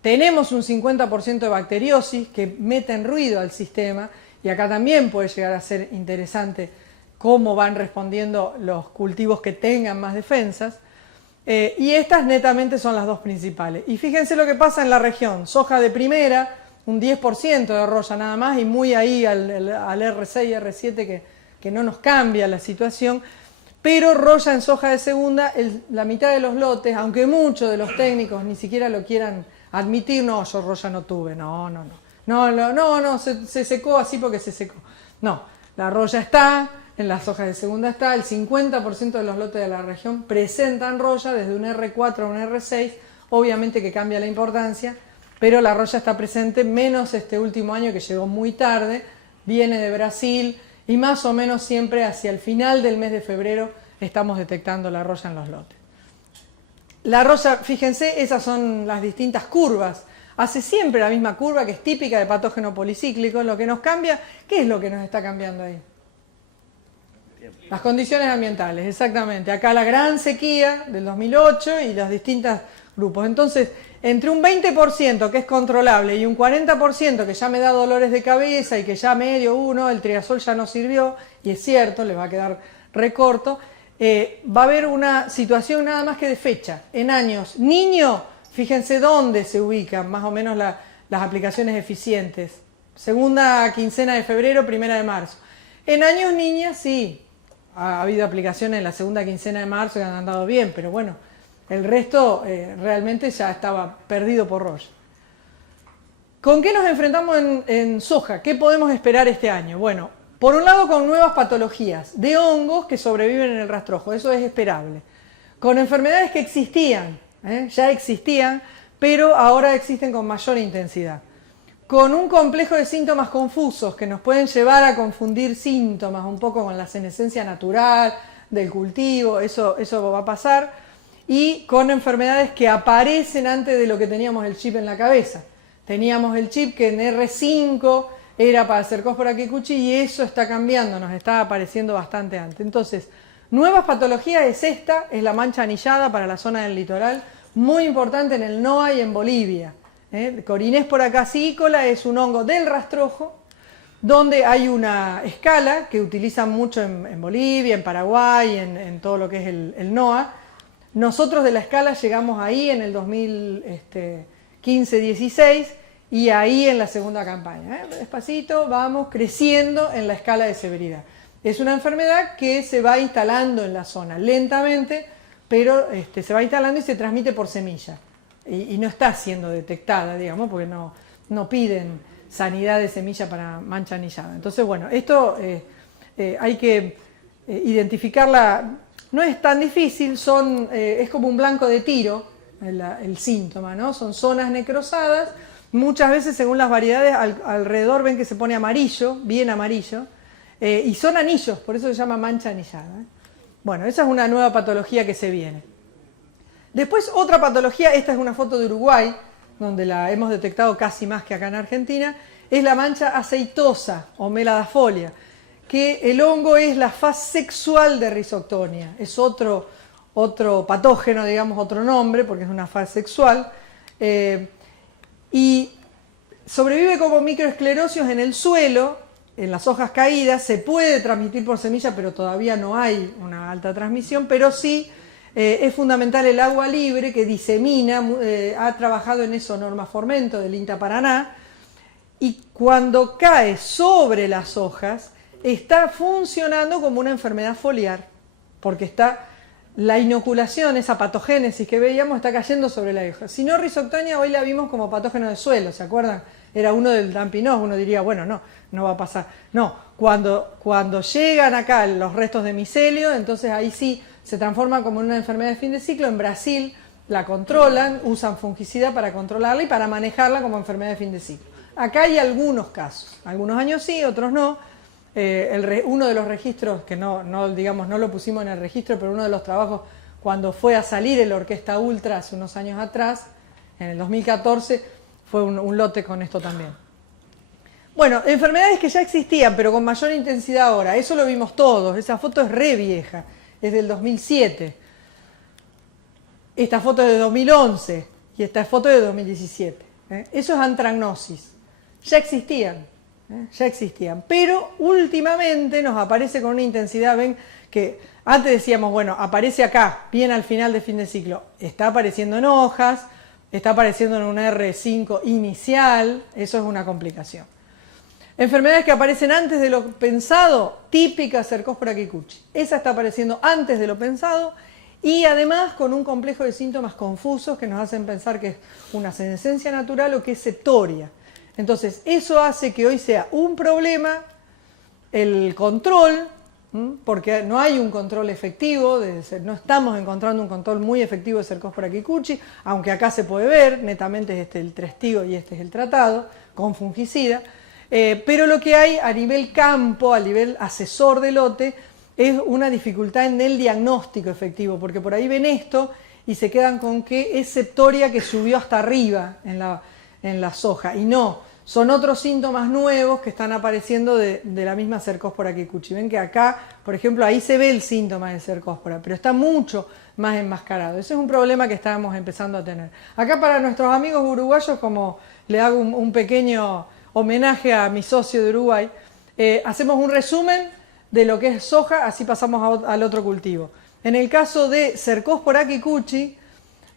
Tenemos un 50% de bacteriosis que meten ruido al sistema y acá también puede llegar a ser interesante cómo van respondiendo los cultivos que tengan más defensas. Y estas netamente son las dos principales. Y fíjense lo que pasa en la región. Soja de primera, un 10% de roya nada más, y muy ahí al R6, R7 que no nos cambia la situación. Pero roya en soja de segunda, la mitad de los lotes, aunque muchos de los técnicos ni siquiera lo quieran admitir, no, yo roya no tuve, no, se secó así porque se secó. No, la roya está. En las hojas de segunda está, el 50% de los lotes de la región presentan roya, desde un R4 a un R6, obviamente que cambia la importancia, pero la roya está presente, menos este último año que llegó muy tarde, viene de Brasil y más o menos siempre hacia el final del mes de febrero estamos detectando la roya en los lotes. La roya, fíjense, esas son las distintas curvas, hace siempre la misma curva que es típica de patógeno policíclico, lo que nos cambia, ¿qué es lo que nos está cambiando ahí? Las condiciones ambientales, exactamente. Acá la gran sequía del 2008 y los distintos grupos. Entonces, entre un 20% que es controlable y un 40% que ya me da dolores de cabeza y que ya medio el triazol ya no sirvió, y es cierto, le va a quedar recorto, va a haber una situación nada más que de fecha. En años niño, fíjense dónde se ubican más o menos las aplicaciones eficientes. Segunda quincena de febrero, primera de marzo. En años niñas, sí. Ha habido aplicaciones en la segunda quincena de marzo que han andado bien, pero bueno, el resto realmente ya estaba perdido por roya. ¿Con qué nos enfrentamos en soja? ¿Qué podemos esperar este año? Bueno, por un lado con nuevas patologías de hongos que sobreviven en el rastrojo, eso es esperable. Con enfermedades que existían, ya existían, pero ahora existen con mayor intensidad. Con un complejo de síntomas confusos que nos pueden llevar a confundir síntomas un poco con la senescencia natural del cultivo, eso va a pasar, y con enfermedades que aparecen antes de lo que teníamos el chip en la cabeza. Teníamos el chip que en R5 era para Cercospora kikuchi y eso está cambiando, nos está apareciendo bastante antes. Entonces, nuevas patologías es la mancha anillada para la zona del litoral, muy importante en el NOA y en Bolivia. Corinéspora cassícola es un hongo del rastrojo, donde hay una escala que utilizan mucho en Bolivia, en Paraguay, en todo lo que es el NOA. Nosotros de la escala llegamos ahí en el 2015-16 y ahí en la segunda campaña. Despacito vamos creciendo en la escala de severidad. Es una enfermedad que se va instalando en la zona lentamente, pero se va instalando y se transmite por semilla. Y no está siendo detectada, digamos, porque no piden sanidad de semilla para mancha anillada. Entonces, bueno, esto hay que identificarla, no es tan difícil, es como un blanco de tiro el síntoma, ¿no? Son zonas necrosadas, muchas veces según las variedades alrededor ven que se pone amarillo, bien amarillo, y son anillos, por eso se llama mancha anillada. Bueno, esa es una nueva patología que se viene. Después otra patología, esta es una foto de Uruguay, donde la hemos detectado casi más que acá en Argentina, es la mancha aceitosa o meladafolia, que el hongo es la faz sexual de Rhizoctonia, es otro patógeno, digamos, otro nombre, porque es una faz sexual, y sobrevive como microesclerosios en el suelo, en las hojas caídas, se puede transmitir por semilla, pero todavía no hay una alta transmisión, pero sí Es fundamental el agua libre que disemina, ha trabajado en eso Norma Formento del INTA Paraná, y cuando cae sobre las hojas está funcionando como una enfermedad foliar, porque está la inoculación, esa patogénesis que veíamos, está cayendo sobre la hoja. Si no, Rhizoctonia hoy la vimos como patógeno de suelo, ¿se acuerdan? Era uno del Dampinós, uno diría, bueno, no va a pasar. No, cuando llegan acá los restos de micelio, entonces ahí sí se transforma como una enfermedad de fin de ciclo. En Brasil la controlan, usan fungicida para controlarla y para manejarla como enfermedad de fin de ciclo. Acá hay algunos casos, algunos años sí, otros no. Uno de los registros, que no lo pusimos en el registro, pero uno de los trabajos cuando fue a salir el Orquesta Ultra hace unos años atrás, en el 2014, fue un lote con esto también. Bueno, enfermedades que ya existían, pero con mayor intensidad ahora, eso lo vimos todos, esa foto es re vieja, es del 2007. Esta foto es de 2011 y esta foto es de 2017. Eso es antragnosis, ya existían, pero últimamente nos aparece con una intensidad, ven que antes decíamos, bueno, aparece acá, bien al final de fin de ciclo, está apareciendo en hojas, está apareciendo en una R5 inicial, eso es una complicación. Enfermedades que aparecen antes de lo pensado, típica Cercospora kikuchi. Esa está apareciendo antes de lo pensado y además con un complejo de síntomas confusos que nos hacen pensar que es una senescencia natural o que es septoria. Entonces, eso hace que hoy sea un problema el control, porque no hay un control efectivo, no estamos encontrando un control muy efectivo de Cercospora kikuchi, aunque acá se puede ver, netamente es este el testigo y este es el tratado, con fungicida. Pero lo que hay a nivel campo, a nivel asesor de lote, es una dificultad en el diagnóstico efectivo, porque por ahí ven esto y se quedan con que es septoria que subió hasta arriba en la soja, y no, son otros síntomas nuevos que están apareciendo de la misma Cercospora kikuchi. Ven que acá, por ejemplo, ahí se ve el síntoma de Cercospora, pero está mucho más enmascarado. Ese es un problema que estábamos empezando a tener. Acá para nuestros amigos uruguayos, como le hago un pequeño homenaje a mi socio de Uruguay, hacemos un resumen de lo que es soja, así pasamos al otro cultivo. En el caso de Cercospora kikuchi,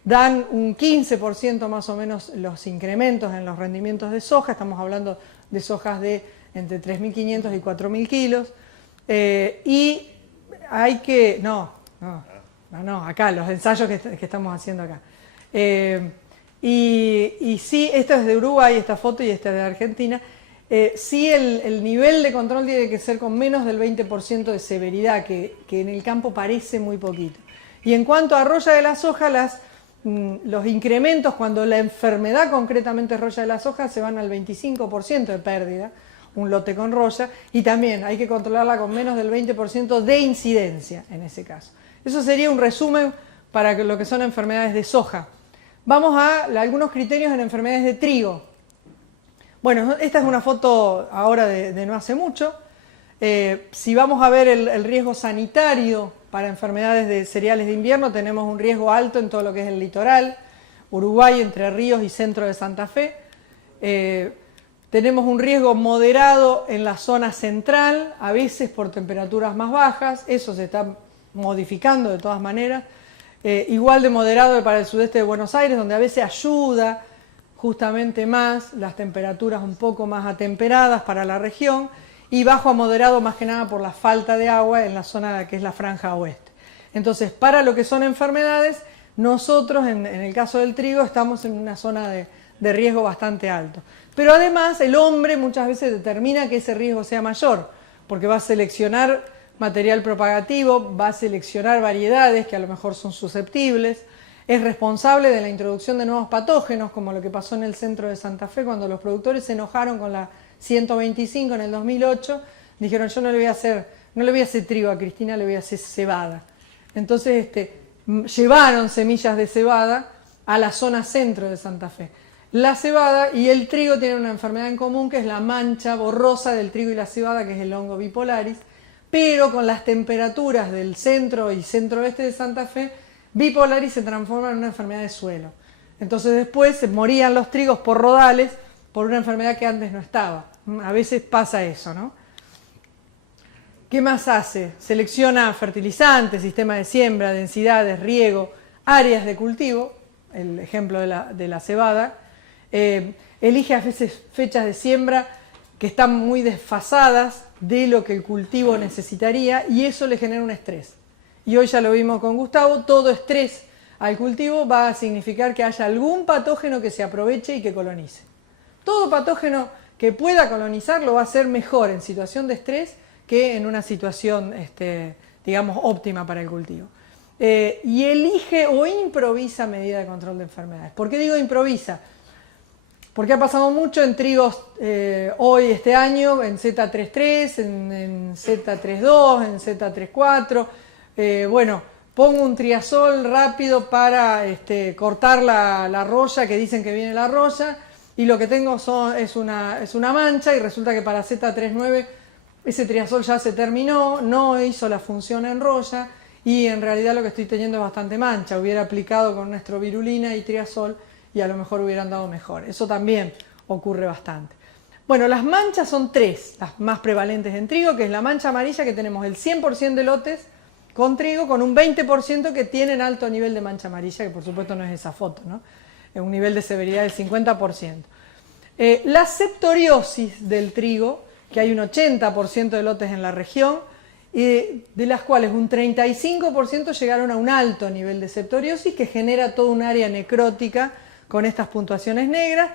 dan un 15% más o menos los incrementos en los rendimientos de soja, estamos hablando de sojas de entre 3.500 y 4.000 kilos, y hay que, acá, los ensayos que estamos haciendo acá. Y sí, esta es de Uruguay, esta foto, y esta es de Argentina. Sí, el nivel de control tiene que ser con menos del 20% de severidad, que en el campo parece muy poquito. Y en cuanto a roya de la soja, los incrementos cuando la enfermedad concretamente es roya de la soja se van al 25% de pérdida, un lote con roya, y también hay que controlarla con menos del 20% de incidencia en ese caso. Eso sería un resumen para lo que son enfermedades de soja. Vamos a algunos criterios en enfermedades de trigo. Bueno, esta es una foto ahora de no hace mucho. Si vamos a ver el riesgo sanitario para enfermedades de cereales de invierno, tenemos un riesgo alto en todo lo que es el litoral, Uruguay, Entre Ríos y centro de Santa Fe. Tenemos un riesgo moderado en la zona central, a veces por temperaturas más bajas, eso se está modificando de todas maneras. Igual de moderado para el sudeste de Buenos Aires, donde a veces ayuda justamente más las temperaturas un poco más atemperadas para la región, y bajo a moderado más que nada por la falta de agua en la zona que es la franja oeste. Entonces, para lo que son enfermedades, nosotros en el caso del trigo estamos en una zona de riesgo bastante alto. Pero además el hombre muchas veces determina que ese riesgo sea mayor, porque va a seleccionar material propagativo, va a seleccionar variedades que a lo mejor son susceptibles, es responsable de la introducción de nuevos patógenos, como lo que pasó en el centro de Santa Fe cuando los productores se enojaron con la 125 en el 2008, dijeron yo no le voy a hacer trigo a Cristina, le voy a hacer cebada. Entonces llevaron semillas de cebada a la zona centro de Santa Fe. La cebada y el trigo tienen una enfermedad en común, que es la mancha borrosa del trigo y la cebada, que es el hongo bipolaris, pero con las temperaturas del centro y centro-oeste de Santa Fe, bipolaris se transforma en una enfermedad de suelo. Entonces después se morían los trigos por rodales por una enfermedad que antes no estaba. A veces pasa eso, ¿no? ¿Qué más hace? Selecciona fertilizantes, sistema de siembra, densidades, riego, áreas de cultivo, el ejemplo de la cebada. Elige a veces fechas de siembra que están muy desfasadas de lo que el cultivo necesitaría y eso le genera un estrés. Y hoy ya lo vimos con Gustavo, todo estrés al cultivo va a significar que haya algún patógeno que se aproveche y que colonice. Todo patógeno que pueda colonizar lo va a hacer mejor en situación de estrés que en una situación, digamos, óptima para el cultivo. Y elige o improvisa medida de control de enfermedades. ¿Por qué digo improvisa? Porque ha pasado mucho en trigos hoy, este año, en Z33, en Z32, en Z34. Bueno, pongo un triazol rápido para cortar la roya, que dicen que viene la roya, y lo que tengo es una mancha, y resulta que para Z39 ese triazol ya se terminó, no hizo la función en roya, y en realidad lo que estoy teniendo es bastante mancha. Hubiera aplicado con nuestro virulina y triazol, y a lo mejor hubieran dado mejor. Eso también ocurre bastante. Bueno, las manchas son tres, las más prevalentes en trigo, que es la mancha amarilla, que tenemos el 100% de lotes con trigo, con un 20% que tienen alto nivel de mancha amarilla, que por supuesto no es esa foto, ¿no? Es un nivel de severidad del 50%. La septoriosis del trigo, que hay un 80% de lotes en la región, de las cuales un 35% llegaron a un alto nivel de septoriosis, que genera toda un área necrótica con estas puntuaciones negras.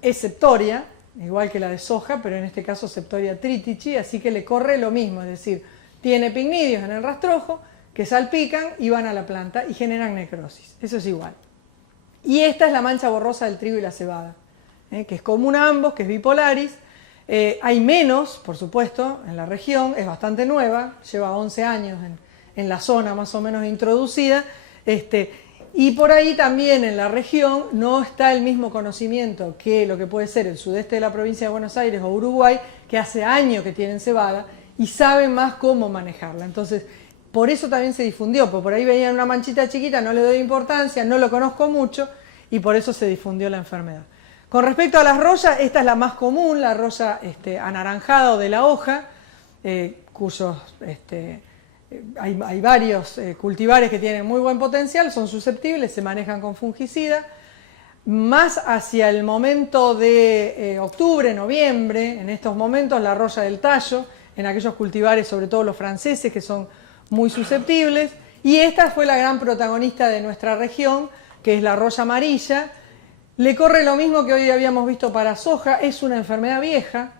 Es septoria, igual que la de soja, pero en este caso septoria tritici, así que le corre lo mismo, es decir, tiene pignidios en el rastrojo que salpican y van a la planta y generan necrosis. Eso es igual. Y esta es la mancha borrosa del trigo y la cebada, que es común a ambos, que es bipolaris. Hay menos, por supuesto, en la región, es bastante nueva, lleva 11 años en la zona más o menos introducida, y por ahí también en la región no está el mismo conocimiento que lo que puede ser el sudeste de la provincia de Buenos Aires o Uruguay, que hace años que tienen cebada y saben más cómo manejarla. Entonces, por eso también se difundió, porque por ahí veían una manchita chiquita, no le doy importancia, no lo conozco mucho, y por eso se difundió la enfermedad. Con respecto a las royas, esta es la más común, la roya anaranjada o de la hoja, cuyos hay varios cultivares que tienen muy buen potencial, son susceptibles, se manejan con fungicida. Más hacia el momento de octubre, noviembre, en estos momentos la roya del tallo, en aquellos cultivares, sobre todo los franceses, que son muy susceptibles. Y esta fue la gran protagonista de nuestra región, que es la roya amarilla. Le corre lo mismo que hoy habíamos visto para soja, es una enfermedad vieja.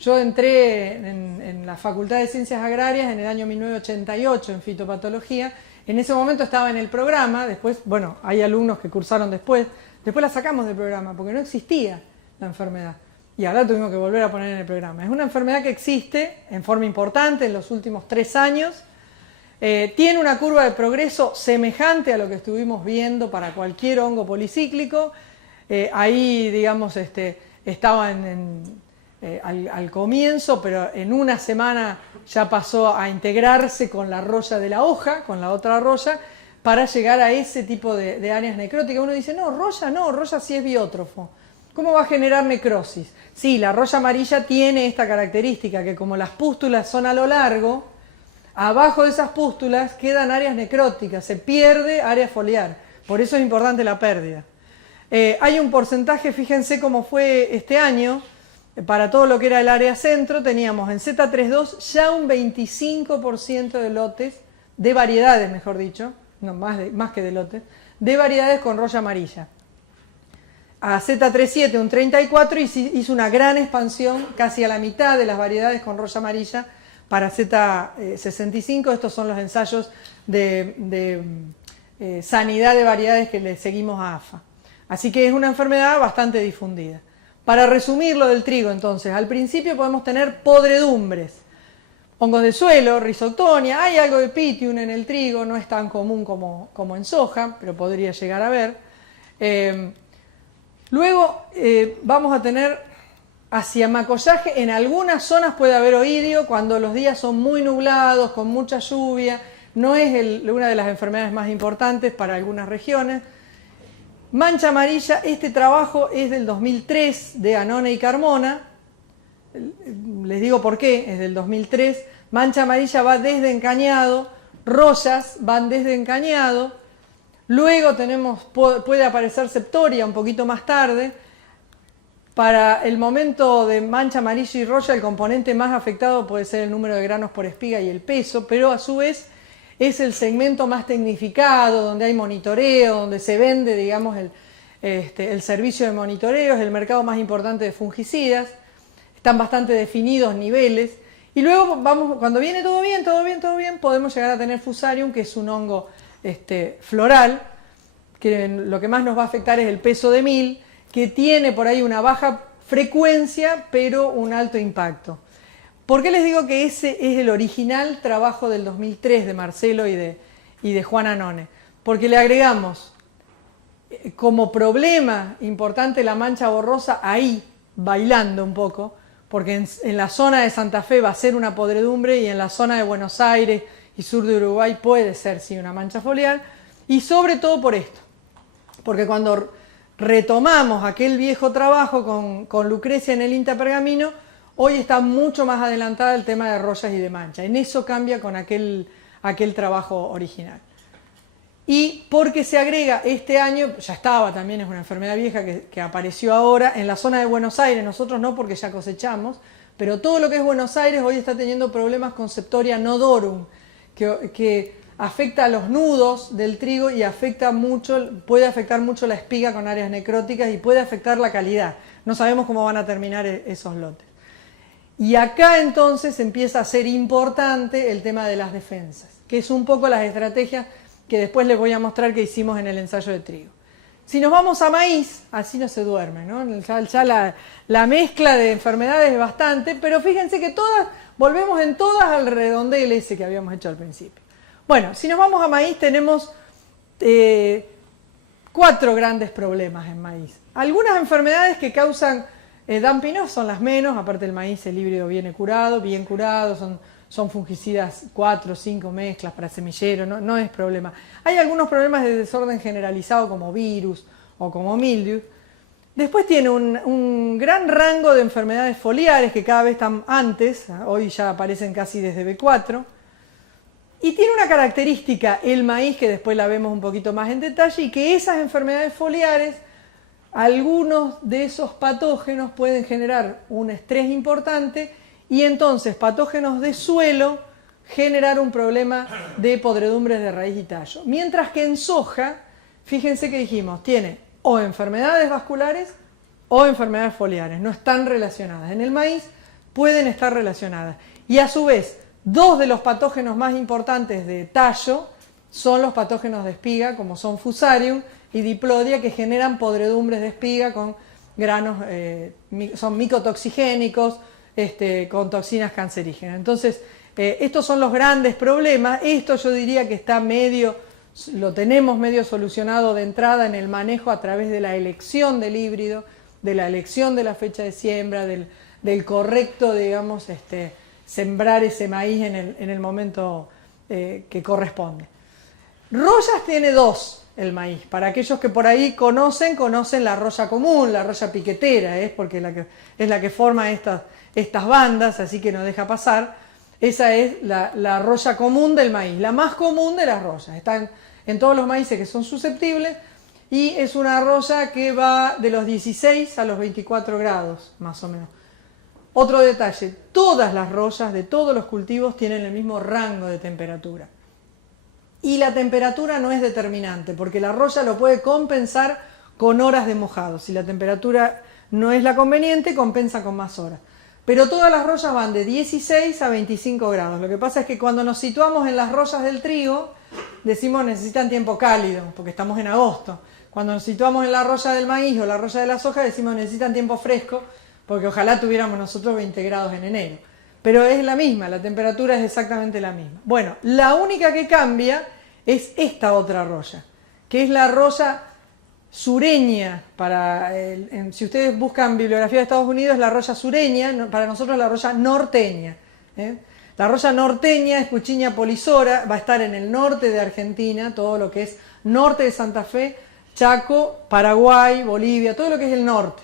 Yo entré en la Facultad de Ciencias Agrarias en el año 1988 en fitopatología. En ese momento estaba en el programa, después, bueno, hay alumnos que cursaron después la sacamos del programa porque no existía la enfermedad. Y ahora tuvimos que volver a poner en el programa. Es una enfermedad que existe en forma importante en los últimos 3 años. Tiene una curva de progreso semejante a lo que estuvimos viendo para cualquier hongo policíclico. Ahí, digamos, estaba al comienzo, pero en una semana ya pasó a integrarse con la roya de la hoja, con la otra roya, para llegar a ese tipo de áreas necróticas. Uno dice, no, roya sí es biótrofo. ¿Cómo va a generar necrosis? Sí, la roya amarilla tiene esta característica, que como las pústulas son a lo largo, abajo de esas pústulas quedan áreas necróticas, se pierde área foliar, por eso es importante la pérdida. Hay un porcentaje, fíjense cómo fue este año, para todo lo que era el área centro, teníamos en Z32 ya un 25% de lotes, de variedades mejor dicho, no más que de lotes, de variedades con roya amarilla. A Z37 un 34% y hizo una gran expansión, casi a la mitad de las variedades con roya amarilla, para Z65, estos son los ensayos de sanidad de variedades que le seguimos a AFA. Así que es una enfermedad bastante difundida. Para resumir lo del trigo, entonces, al principio podemos tener podredumbres, hongos de suelo, rhizoctonia, hay algo de Pythium en el trigo, no es tan común como en soja, pero podría llegar a haber. Luego vamos a tener hacia macollaje, en algunas zonas puede haber oidio cuando los días son muy nublados, con mucha lluvia, no es una de las enfermedades más importantes para algunas regiones. Mancha amarilla, este trabajo es del 2003 de Annone y Carmona, les digo por qué, es del 2003, mancha amarilla va desde encañado, rollas van desde encañado, luego puede aparecer septoria un poquito más tarde. Para el momento de mancha amarilla y roya, el componente más afectado puede ser el número de granos por espiga y el peso, pero a su vez es el segmento más tecnificado, donde hay monitoreo, donde se vende, digamos, el servicio de monitoreo, es el mercado más importante de fungicidas, están bastante definidos niveles, y luego cuando viene todo bien, podemos llegar a tener Fusarium, que es un hongo floral, que lo que más nos va a afectar es el peso de mil, que tiene por ahí una baja frecuencia, pero un alto impacto. ¿Por qué les digo que ese es el original trabajo del 2003 de Marcelo y de Juan Anone? Porque le agregamos como problema importante la mancha borrosa ahí, bailando un poco, porque en la zona de Santa Fe va a ser una podredumbre y en la zona de Buenos Aires y sur de Uruguay puede ser sí una mancha foliar, y sobre todo por esto, porque cuando retomamos aquel viejo trabajo con Lucrecia en el INTA Pergamino, hoy está mucho más adelantada el tema de rollas y de mancha. En eso cambia con aquel trabajo original. Y porque se agrega este año, ya estaba también, es una enfermedad vieja que apareció ahora en la zona de Buenos Aires, nosotros no porque ya cosechamos, pero todo lo que es Buenos Aires hoy está teniendo problemas con Septoria nodorum, que afecta a los nudos del trigo y puede afectar mucho la espiga con áreas necróticas y puede afectar la calidad. No sabemos cómo van a terminar esos lotes. Y acá entonces empieza a ser importante el tema de las defensas, que es un poco las estrategias que después les voy a mostrar que hicimos en el ensayo de trigo. Si nos vamos a maíz, así no se duerme, ¿no? Ya la mezcla de enfermedades es bastante, pero fíjense que volvemos en todas al redondel ese que habíamos hecho al principio. Bueno, si nos vamos a maíz tenemos 4 grandes problemas en maíz. Algunas enfermedades que causan dumping off son las menos, aparte el maíz, el híbrido viene curado, bien curado, son fungicidas 4 o 5 mezclas para semillero, no es problema. Hay algunos problemas de desorden generalizado como virus o como mildew. Después tiene un gran rango de enfermedades foliares que cada vez están antes, hoy ya aparecen casi desde B4. Y tiene una característica el maíz, que después la vemos un poquito más en detalle, y que esas enfermedades foliares, algunos de esos patógenos pueden generar un estrés importante y entonces patógenos de suelo generar un problema de podredumbres de raíz y tallo. Mientras que en soja, fíjense que dijimos, tiene o enfermedades vasculares o enfermedades foliares, no están relacionadas. En el maíz pueden estar relacionadas. Y a su vez, 2 de los patógenos más importantes de tallo son los patógenos de espiga, como son Fusarium y Diplodia, que generan podredumbres de espiga con granos, son micotoxigénicos, con toxinas cancerígenas. Entonces, estos son los grandes problemas. Esto yo diría que está lo tenemos medio solucionado de entrada en el manejo a través de la elección del híbrido, de la elección de la fecha de siembra, del correcto, digamos, sembrar ese maíz en el momento que corresponde. Rollas tiene 2 el maíz. Para aquellos que por ahí conocen la roya común, la roya piquetera, porque es la que forma estas bandas, así que no deja pasar. Esa es la roya común del maíz, la más común de las rollas. Está en todos los maíces que son susceptibles y es una roya que va de los 16 a los 24 grados, más o menos. Otro detalle, todas las rollas de todos los cultivos tienen el mismo rango de temperatura. Y la temperatura no es determinante, porque la roya lo puede compensar con horas de mojado. Si la temperatura no es la conveniente, compensa con más horas. Pero todas las rollas van de 16 a 25 grados. Lo que pasa es que cuando nos situamos en las rollas del trigo, decimos necesitan tiempo cálido, porque estamos en agosto. Cuando nos situamos en la roya del maíz o la roya de la soja, decimos necesitan tiempo fresco, porque ojalá tuviéramos nosotros 20 grados en enero. Pero es la misma, la temperatura es exactamente la misma. Bueno, la única que cambia es esta otra roya, que es la roya sureña. Si ustedes buscan bibliografía de Estados Unidos, la roya sureña, para nosotros la roya norteña. La roya norteña es Puccinia polisora, va a estar en el norte de Argentina, todo lo que es norte de Santa Fe, Chaco, Paraguay, Bolivia, todo lo que es el norte.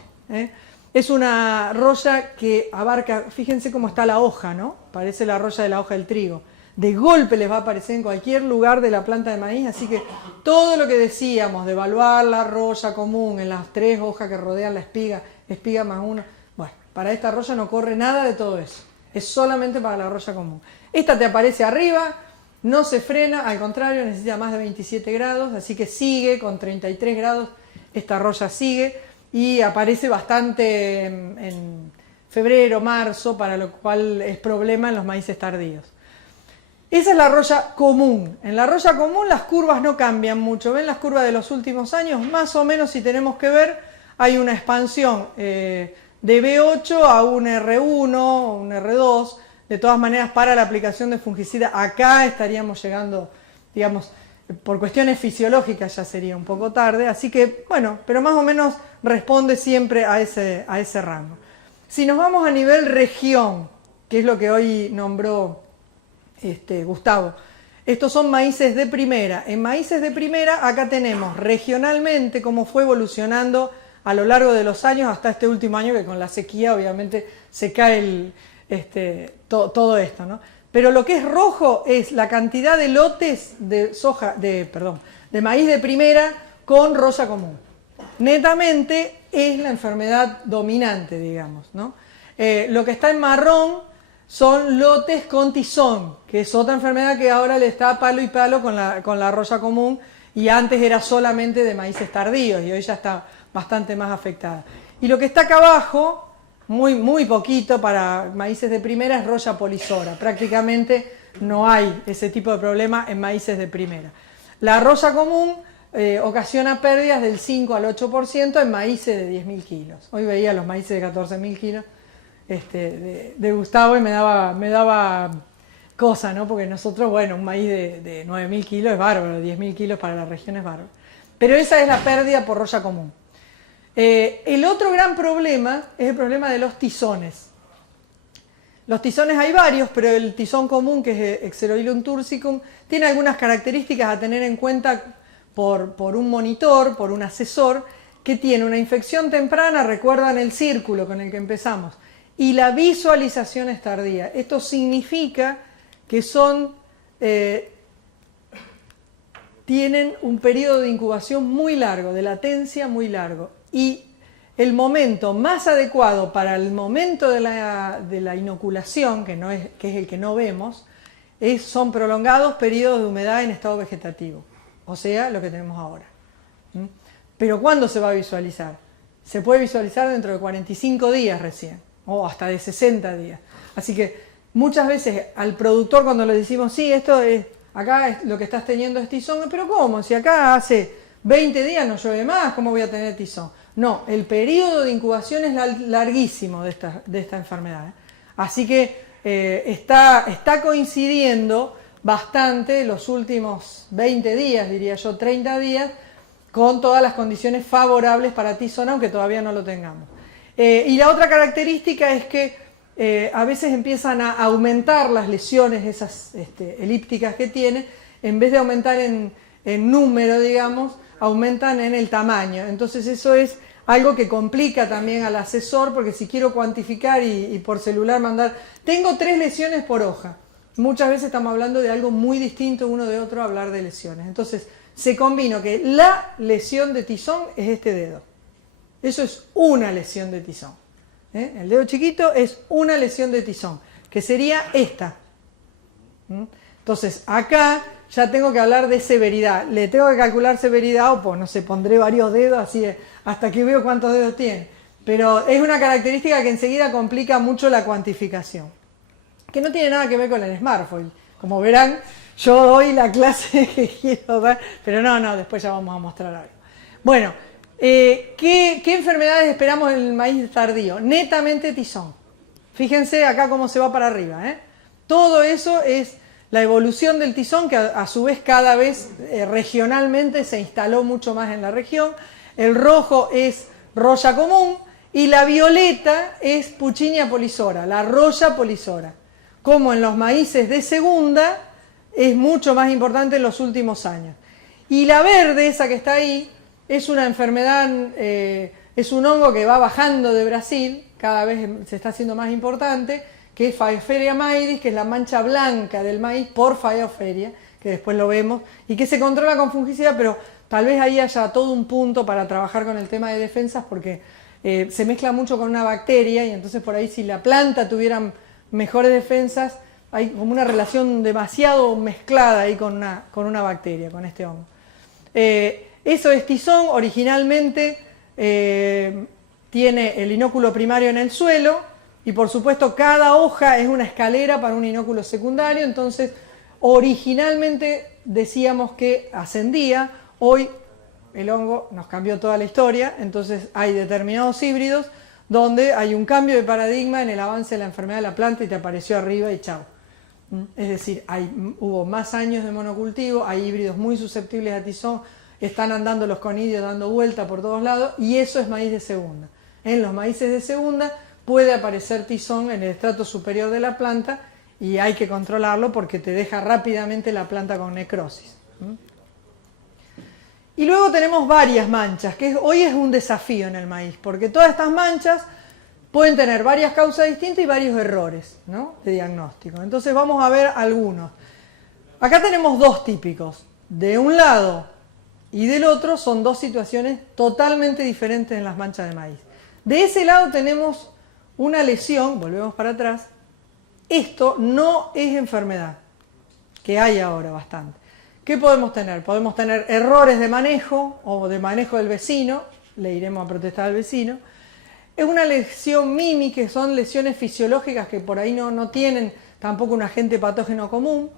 Es una roya que abarca, fíjense cómo está la hoja, ¿no? parece la roya de la hoja del trigo. De golpe les va a aparecer en cualquier lugar de la planta de maíz, así que todo lo que decíamos de evaluar la roya común en las 3 hojas que rodean la espiga, espiga más 1, bueno, para esta roya no corre nada de todo eso, es solamente para la roya común. Esta te aparece arriba, no se frena, al contrario, necesita más de 27 grados, así que sigue con 33 grados, esta roya sigue y aparece bastante en febrero, marzo, para lo cual es problema en los maíces tardíos. Esa es la roya común. En la roya común las curvas no cambian mucho. ¿Ven las curvas de los últimos años? Más o menos, si tenemos que ver, hay una expansión de B8 a un R1, un R2. De todas maneras, para la aplicación de fungicida, acá estaríamos llegando, digamos, por cuestiones fisiológicas ya sería un poco tarde. Así que, bueno, pero más o menos responde siempre a ese rango. Si nos vamos a nivel región, que es lo que hoy nombró Gustavo, estos son maíces de primera. En maíces de primera acá tenemos regionalmente cómo fue evolucionando a lo largo de los años hasta este último año, que con la sequía obviamente se cae todo esto, ¿no? Pero lo que es rojo es la cantidad de lotes de de maíz de primera con roya común. Netamente es la enfermedad dominante, digamos, ¿no? Lo que está en marrón son lotes con tizón, que es otra enfermedad que ahora le está palo y palo con la roya común, y antes era solamente de maíces tardíos y hoy ya está bastante más afectada. Y lo que está acá abajo, muy poquito para maíces de primera, es roya polisora. Prácticamente no hay ese tipo de problema en maíces de primera. La roya común ocasiona pérdidas del 5 al 8% en maíces de 10.000 kilos. Hoy veía los maíces de 14.000 kilos. De Gustavo y me daba cosa, ¿no? Porque nosotros, bueno, un maíz de 9.000 kilos es bárbaro, 10.000 kilos para la región es bárbaro. Pero esa es la pérdida por roya común. El otro gran problema es el problema de los tizones. Los tizones hay varios, pero el tizón común, que es Xeroilum tursicum, tiene algunas características a tener en cuenta por un monitor, por un asesor, que tiene una infección temprana, recuerdan el círculo con el que empezamos, y la visualización es tardía. Esto significa que tienen un periodo de incubación muy largo, de latencia muy largo. Y el momento más adecuado para el momento de la inoculación, que es el que no vemos, son prolongados periodos de humedad en estado vegetativo. O sea, lo que tenemos ahora. Pero ¿cuándo se va a visualizar? Se puede visualizar dentro de 45 días recién, o hasta de 60 días. Así que muchas veces al productor, cuando le decimos, sí, acá es lo que estás teniendo es tizón, pero ¿cómo? Si acá hace 20 días no llueve más, ¿cómo voy a tener tizón? No, el periodo de incubación es larguísimo de esta enfermedad. Así que está coincidiendo bastante los últimos 20 días, diría yo, 30 días, con todas las condiciones favorables para tizón, aunque todavía no lo tengamos. Y la otra característica es que a veces empiezan a aumentar las lesiones, esas elípticas que tiene, en vez de aumentar en número, digamos, aumentan en el tamaño. Entonces eso es algo que complica también al asesor, porque si quiero cuantificar y por celular mandar, tengo 3 lesiones por hoja. Muchas veces estamos hablando de algo muy distinto uno de otro, hablar de lesiones. Entonces se combina que la lesión de tizón es este dedo. Eso es una lesión de tizón. El dedo chiquito es una lesión de tizón, que sería esta. Entonces acá ya tengo que hablar de severidad. Le tengo que calcular severidad, o pues no sé, pondré varios dedos así hasta que veo cuántos dedos tiene. Pero es una característica que enseguida complica mucho la cuantificación, que no tiene nada que ver con el smartphone. Como verán, yo doy la clase que quiero dar, pero no, después ya vamos a mostrar algo. Bueno, ¿qué enfermedades esperamos en el maíz tardío? Netamente tizón. Fíjense acá cómo se va para arriba. Todo eso es la evolución del tizón, que a su vez cada vez regionalmente se instaló mucho más en la región. El rojo es roya común y la violeta es Puccinia polisora, la roya polisora. Como en los maíces de segunda, es mucho más importante en los últimos años. Y la verde, esa que está ahí, es una enfermedad, es un hongo que va bajando de Brasil, cada vez se está haciendo más importante, que es Faeoferia maidis, que es la mancha blanca del maíz por Faeoferia, que después lo vemos, y que se controla con fungicida, pero tal vez ahí haya todo un punto para trabajar con el tema de defensas, porque se mezcla mucho con una bacteria, y entonces por ahí si la planta tuviera mejores defensas, hay como una relación demasiado mezclada ahí con una bacteria, con este hongo. Eso es tizón, originalmente tiene el inóculo primario en el suelo, y por supuesto cada hoja es una escalera para un inóculo secundario, entonces originalmente decíamos que ascendía, hoy el hongo nos cambió toda la historia, entonces hay determinados híbridos donde hay un cambio de paradigma en el avance de la enfermedad de la planta y te apareció arriba y chao. Es decir, hubo más años de monocultivo, hay híbridos muy susceptibles a tizón, están andando los conidios dando vuelta por todos lados y eso es maíz de segunda. En los maíces de segunda puede aparecer tizón en el estrato superior de la planta y hay que controlarlo porque te deja rápidamente la planta con necrosis. Y luego tenemos varias manchas, que hoy es un desafío en el maíz, porque todas estas manchas pueden tener varias causas distintas y varios errores, ¿no?, de diagnóstico. Entonces vamos a ver algunos. Acá tenemos dos típicos. De un lado y del otro son dos situaciones totalmente diferentes en las manchas de maíz. De ese lado tenemos una lesión, volvemos para atrás. Esto no es enfermedad, que hay ahora bastante. ¿Qué podemos tener? Podemos tener errores de manejo o de manejo del vecino, le iremos a protestar al vecino. Es una lesión MIMI, que son lesiones fisiológicas que por ahí no tienen tampoco un agente patógeno común,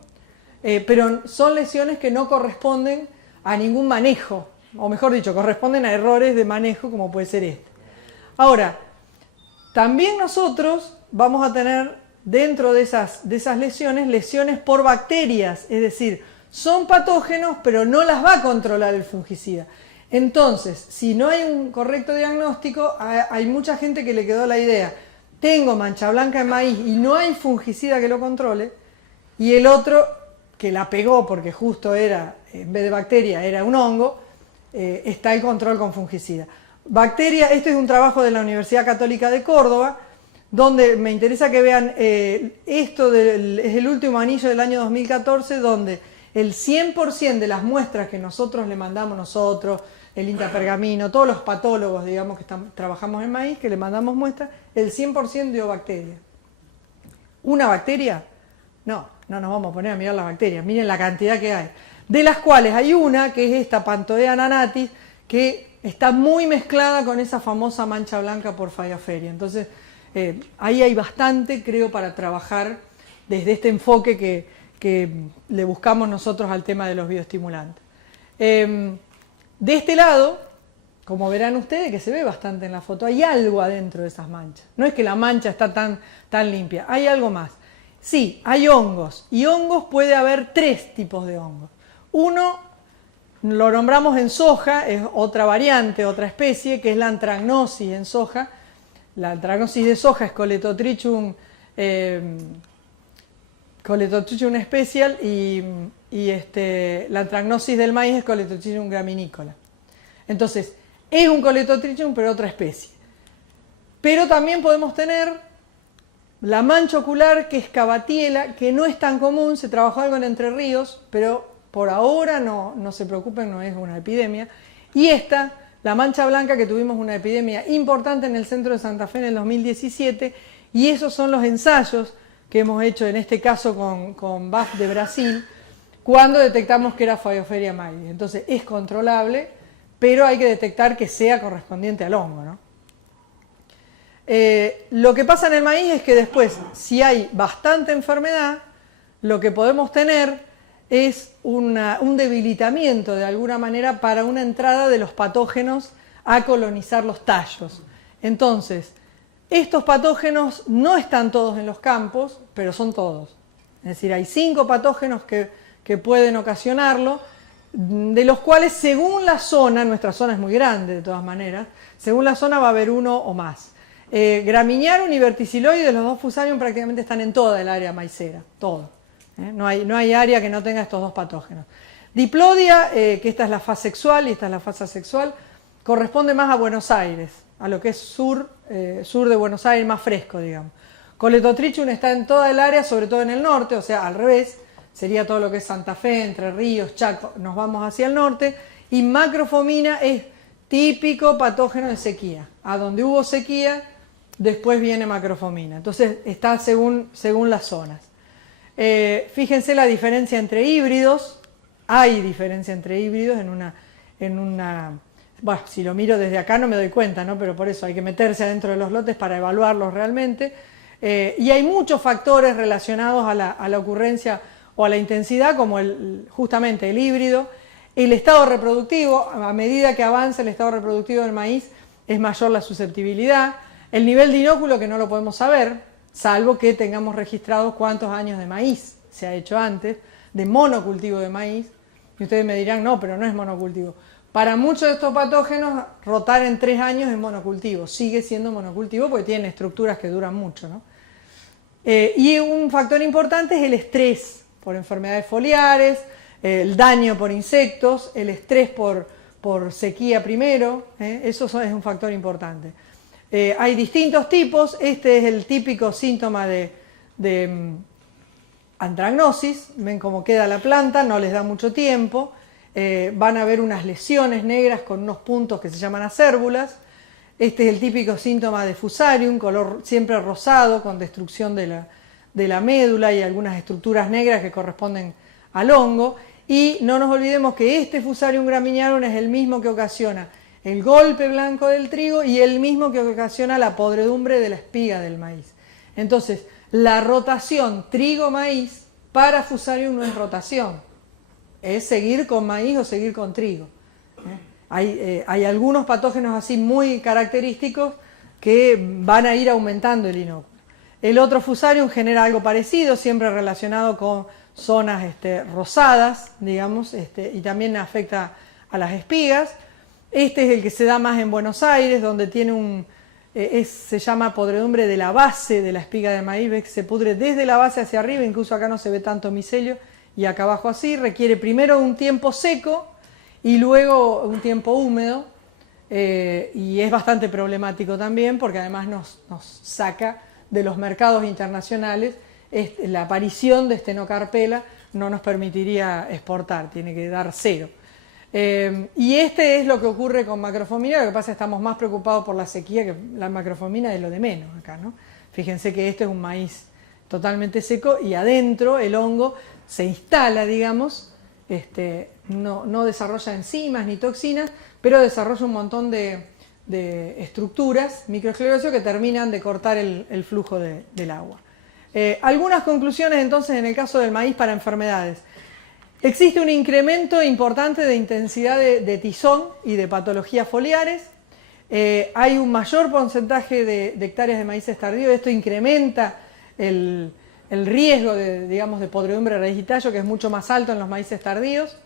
pero son lesiones que no corresponden a ningún manejo, o mejor dicho, corresponden a errores de manejo como puede ser este. Ahora, también nosotros vamos a tener dentro de esas lesiones por bacterias, es decir, son patógenos, pero no las va a controlar el fungicida. Entonces, si no hay un correcto diagnóstico, hay mucha gente que le quedó la idea, tengo mancha blanca en maíz y no hay fungicida que lo controle, y el otro que la pegó porque justo era, en vez de bacteria, era un hongo, está el control con fungicida. Bacteria, este es un trabajo de la Universidad Católica de Córdoba, donde me interesa que vean, esto es el último anillo del año 2014, donde el 100% de las muestras que nosotros le mandamos nosotros, el INTA Pergamino, todos los patólogos, digamos, que trabajamos en maíz, que le mandamos muestras, el 100% dio bacteria. ¿Una bacteria? No nos vamos a poner a mirar las bacterias, miren la cantidad que hay. De las cuales hay una, que es esta Pantodea nanatis, que está muy mezclada con esa famosa mancha blanca por Faeoferia. Entonces, ahí hay bastante, creo, para trabajar desde este enfoque que le buscamos nosotros al tema de los bioestimulantes. De este lado, como verán ustedes, que se ve bastante en la foto, hay algo adentro de esas manchas. No es que la mancha está tan limpia, hay algo más. Sí, hay hongos, y hongos puede haber tres tipos de hongos. Uno, lo nombramos en soja, es otra variante, otra especie, que es la anthragnosis en soja. La anthragnosis de soja es Coletotrichum special y la anthragnosis del maíz es Coletotrichum graminicola. Entonces, es un Coletotrichum pero otra especie. Pero también podemos tener la mancha ocular, que es Cabatiela, que no es tan común, se trabajó algo en Entre Ríos, pero por ahora no se preocupen, no es una epidemia. Y esta, la mancha blanca, que tuvimos una epidemia importante en el centro de Santa Fe en el 2017, y esos son los ensayos que hemos hecho en este caso con BAF de Brasil, cuando detectamos que era Faeoferia maidis. Entonces es controlable, pero hay que detectar que sea correspondiente al hongo, ¿no? Lo que pasa en el maíz es que después, si hay bastante enfermedad, lo que podemos tener es un debilitamiento de alguna manera para una entrada de los patógenos a colonizar los tallos. Entonces, estos patógenos no están todos en los campos, pero son todos. Es decir, hay 5 patógenos que pueden ocasionarlo, de los cuales según la zona, nuestra zona es muy grande de todas maneras, según la zona va a haber uno o más. Graminearum y Verticiloides, los dos Fusarium, prácticamente están en toda el área maicera, todo. No hay área que no tenga estos dos patógenos. Diplodia, que esta es la faz sexual y esta es la faz asexual, corresponde más a Buenos Aires, a lo que es sur de Buenos Aires, más fresco, digamos. Coletotrichum está en toda el área, sobre todo en el norte, o sea, al revés, sería todo lo que es Santa Fe, Entre Ríos, Chaco, nos vamos hacia el norte, y Macrofomina es típico patógeno de sequía. A donde hubo sequía, después viene Macrofomina. Entonces está según las zonas. Fíjense la diferencia entre híbridos. Hay diferencia entre híbridos bueno, si lo miro desde acá no me doy cuenta, ¿no? Pero por eso hay que meterse adentro de los lotes para evaluarlos realmente. Y hay muchos factores relacionados a la ocurrencia o a la intensidad, como justamente el híbrido. El estado reproductivo, a medida que avanza el estado reproductivo del maíz, es mayor la susceptibilidad. El nivel de inóculo, que no lo podemos saber, salvo que tengamos registrados cuántos años de maíz se ha hecho antes, de monocultivo de maíz. Y ustedes me dirán, no, pero no es monocultivo. Para muchos de estos patógenos, rotar en 3 años es monocultivo. Sigue siendo monocultivo porque tiene estructuras que duran mucho, ¿no? Y un factor importante es el estrés por enfermedades foliares, el daño por insectos, el estrés por sequía primero, eso es un factor importante. Hay distintos tipos. Este es el típico síntoma de antragnosis. Ven cómo queda la planta, no les da mucho tiempo. Van a ver unas lesiones negras con unos puntos que se llaman acérbulas. Este es el típico síntoma de fusarium, color siempre rosado, con destrucción de la médula y algunas estructuras negras que corresponden al hongo. Y no nos olvidemos que este Fusarium graminearum es el mismo que ocasiona el golpe blanco del trigo y el mismo que ocasiona la podredumbre de la espiga del maíz. Entonces, la rotación trigo-maíz para Fusarium no es rotación, es seguir con maíz o seguir con trigo. Hay algunos patógenos así muy característicos que van a ir aumentando el inóculo. El otro Fusarium genera algo parecido, siempre relacionado con zonas rosadas, digamos, y también afecta a las espigas. Este es el que se da más en Buenos Aires, donde tiene se llama podredumbre de la base de la espiga de maíz, ¿ves? Se pudre desde la base hacia arriba, incluso acá no se ve tanto micelio, y acá abajo así. Requiere primero un tiempo seco y luego un tiempo húmedo, y es bastante problemático también, porque además nos saca de los mercados internacionales. La aparición de estenocarpela no nos permitiría exportar, tiene que dar 0. Y es lo que ocurre con Macrofomina. Lo que pasa es que estamos más preocupados por la sequía, que la Macrofomina es lo de menos acá, ¿no? Fíjense que este es un maíz totalmente seco y adentro el hongo se instala, digamos, no desarrolla enzimas ni toxinas, pero desarrolla un montón de estructuras microescleróticas que terminan de cortar el flujo del agua. Algunas conclusiones entonces en el caso del maíz para enfermedades. Existe un incremento importante de intensidad de tizón y de patologías foliares. Hay un mayor porcentaje de hectáreas de maíces tardíos. Esto incrementa el riesgo de podredumbre de raíz y tallo, que es mucho más alto en los maíces tardíos.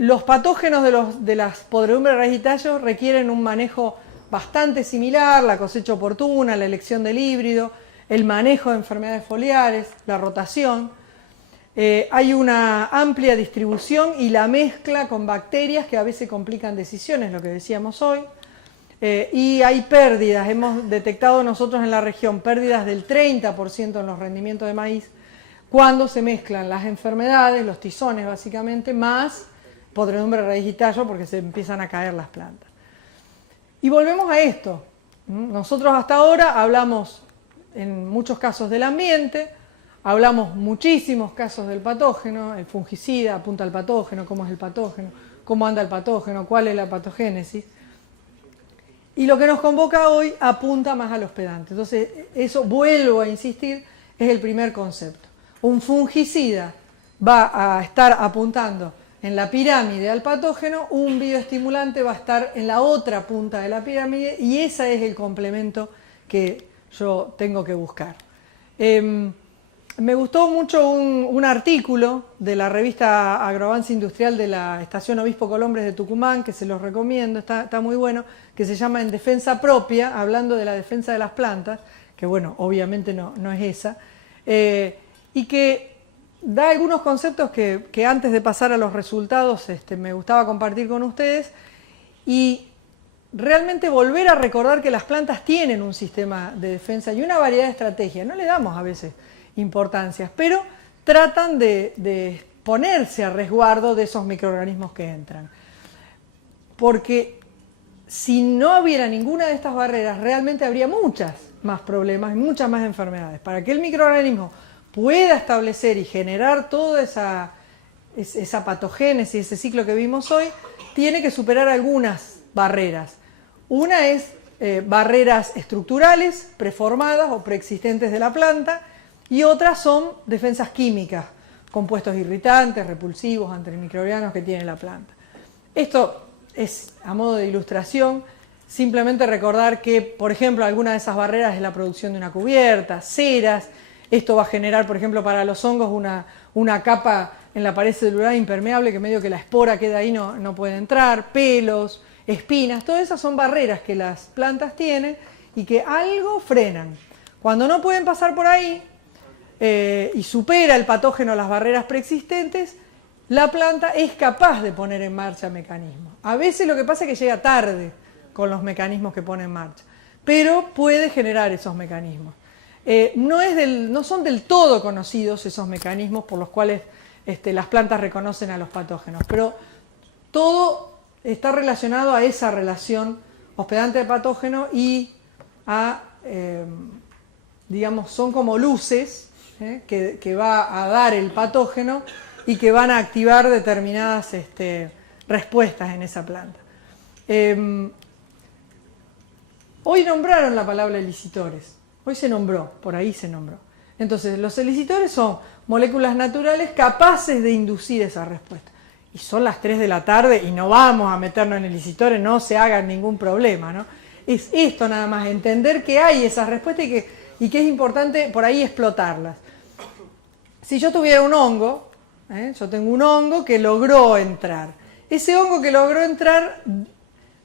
Los patógenos de las podredumbres de raíz y tallo requieren un manejo bastante similar: la cosecha oportuna, la elección del híbrido, el manejo de enfermedades foliares, la rotación. Hay una amplia distribución y la mezcla con bacterias que a veces complican decisiones, lo que decíamos hoy. Y hay pérdidas, hemos detectado nosotros en la región pérdidas del 30% en los rendimientos de maíz cuando se mezclan las enfermedades, los tizones básicamente, más podredumbre de raíz y tallo, porque se empiezan a caer las plantas. Y volvemos a esto. Nosotros hasta ahora hablamos en muchos casos del ambiente, hablamos muchísimos casos del patógeno. El fungicida apunta al patógeno, cómo es el patógeno, cómo anda el patógeno, cuál es la patogénesis. Y lo que nos convoca hoy apunta más al hospedante. Entonces, eso, vuelvo a insistir, es el primer concepto. Un fungicida va a estar apuntando en la pirámide al patógeno, un bioestimulante va a estar en la otra punta de la pirámide, y ese es el complemento que yo tengo que buscar. Me gustó mucho un artículo de la revista Agroavance Industrial de la Estación Obispo Colombres de Tucumán, que se los recomiendo, está muy bueno, que se llama En Defensa Propia, hablando de la defensa de las plantas, que bueno, obviamente no es esa, y que da algunos conceptos que antes de pasar a los resultados me gustaba compartir con ustedes. Y realmente volver a recordar que las plantas tienen un sistema de defensa y una variedad de estrategias. No le damos a veces importancias, pero tratan de ponerse a resguardo de esos microorganismos que entran. Porque si no hubiera ninguna de estas barreras, realmente habría muchas más problemas y muchas más enfermedades. Para que el microorganismo pueda establecer y generar toda esa patogénesis, ese ciclo que vimos hoy, tiene que superar algunas barreras. Una es barreras estructurales, preformadas o preexistentes de la planta, y otras son defensas químicas, compuestos irritantes, repulsivos, antimicrobianos que tiene la planta. Esto es a modo de ilustración, simplemente recordar que, por ejemplo, alguna de esas barreras es la producción de una cubierta, ceras. Esto va a generar, por ejemplo, para los hongos una capa en la pared celular impermeable que medio que la espora queda ahí, no puede entrar, pelos, espinas, todas esas son barreras que las plantas tienen y que algo frenan. Cuando no pueden pasar por ahí y supera el patógeno las barreras preexistentes, la planta es capaz de poner en marcha mecanismos. A veces lo que pasa es que llega tarde con los mecanismos que pone en marcha, pero puede generar esos mecanismos. No son del todo conocidos esos mecanismos por los cuales las plantas reconocen a los patógenos, pero todo está relacionado a esa relación hospedante de patógeno y digamos, son como luces que va a dar el patógeno y que van a activar determinadas respuestas en esa planta. Hoy nombraron la palabra elicitores, hoy se nombró, por ahí se nombró. Entonces, los elicitores son moléculas naturales capaces de inducir esa respuesta. Y son las 3 de la tarde y no vamos a meternos en elicitores, no se hagan ningún problema, ¿no? Es esto nada más, entender que hay esas respuestas y que es importante por ahí explotarlas. Si yo tuviera un hongo, yo tengo un hongo que logró entrar. Ese hongo que logró entrar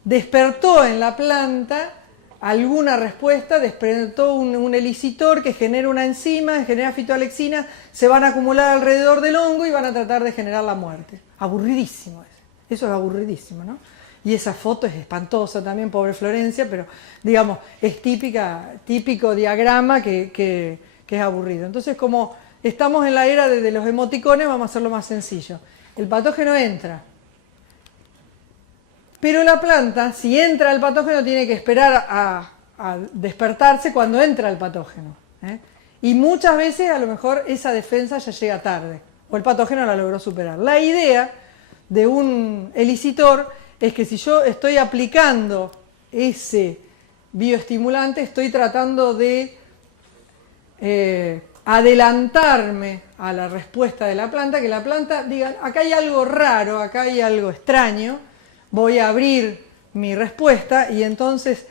despertó en la planta alguna respuesta, despertó un elicitor que genera una enzima, genera fitoalexina, se van a acumular alrededor del hongo y van a tratar de generar la muerte. Aburridísimo eso es aburridísimo, ¿no? Y esa foto es espantosa también, pobre Florencia, pero digamos, es típico diagrama que es aburrido. Entonces, como estamos en la era de los emoticones, vamos a hacerlo más sencillo. El patógeno entra. Pero la planta, si entra el patógeno, tiene que esperar a despertarse cuando entra el patógeno. Y muchas veces, a lo mejor, esa defensa ya llega tarde, o el patógeno la logró superar. La idea de un elicitor es que si yo estoy aplicando ese bioestimulante, estoy tratando de adelantarme a la respuesta de la planta, que la planta diga, acá hay algo raro, acá hay algo extraño, voy a abrir mi respuesta y entonces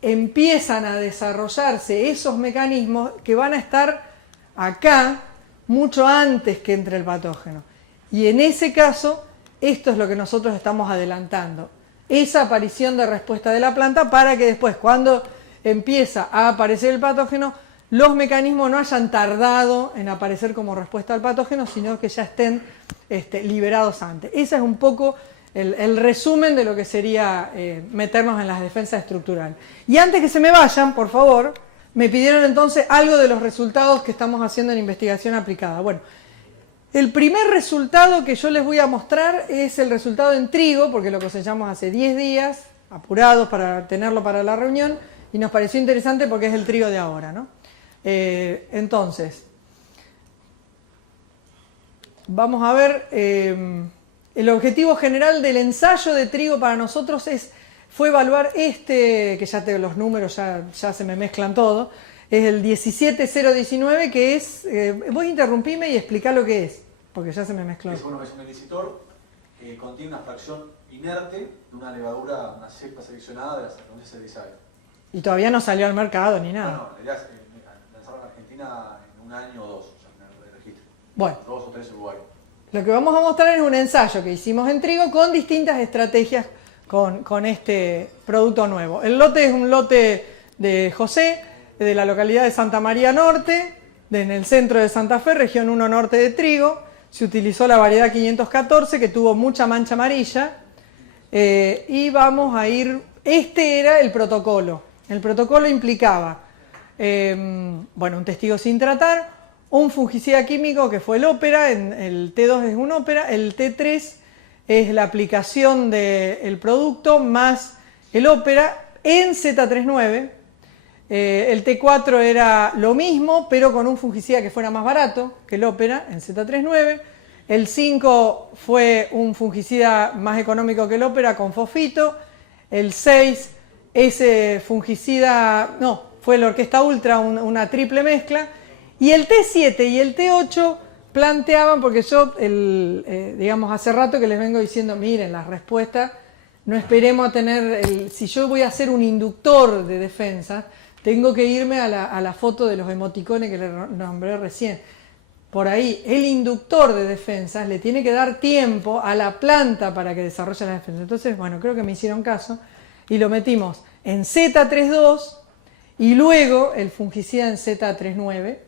empiezan a desarrollarse esos mecanismos que van a estar acá mucho antes que entre el patógeno. Y en ese caso, esto es lo que nosotros estamos adelantando. Esa aparición de respuesta de la planta para que después, cuando empieza a aparecer el patógeno, los mecanismos no hayan tardado en aparecer como respuesta al patógeno, sino que ya estén liberados antes. Ese es un poco el resumen de lo que sería meternos en las defensas estructurales. Y antes que se me vayan, por favor, me pidieron entonces algo de los resultados que estamos haciendo en investigación aplicada. Bueno, el primer resultado que yo les voy a mostrar es el resultado en trigo, porque lo cosechamos hace 10 días, apurados para tenerlo para la reunión, y nos pareció interesante porque es el trigo de ahora, ¿no? Entonces, vamos a ver, el objetivo general del ensayo de trigo para nosotros fue evaluar que ya los números ya se me mezclan todo, es el 17019, que es, vos interrumpime y explicar lo que es, porque ya se me mezcló. Es un elicitor que contiene una fracción inerte de una levadura, una cepa seleccionada de la Saccharomyces cerevisiae. Y todavía no salió al mercado ni nada. Bueno, la idea es lanzarlo en Argentina en un año o dos, o sea, en el registro. Bueno. 2 o 3 en Uruguay. Lo que vamos a mostrar es un ensayo que hicimos en trigo con distintas estrategias con este producto nuevo. El lote es un lote de José, de la localidad de Santa María Norte, en el centro de Santa Fe, región 1 norte de trigo. Se utilizó la variedad 514, que tuvo mucha mancha amarilla. y vamos a ir, este era el protocolo. El protocolo implicaba, bueno, un testigo sin tratar, un fungicida químico que fue el ópera, el T2 es un ópera, el T3 es la aplicación del producto más el ópera en Z39. El T4 era lo mismo, pero con un fungicida que fuera más barato que el ópera en Z39. El 5 fue un fungicida más económico que el ópera con fosfito. El 6, ese fungicida, no, fue el Orquesta Ultra, una triple mezcla. Y el T7 y el T8 planteaban, porque yo, digamos, hace rato que les vengo diciendo, miren, las respuestas, no esperemos a tener, si yo voy a hacer un inductor de defensa, tengo que irme a la foto de los emoticones que les nombré recién. Por ahí, el inductor de defensas le tiene que dar tiempo a la planta para que desarrolle la defensa. Entonces, bueno, creo que me hicieron caso y lo metimos en Z32 y luego el fungicida en Z39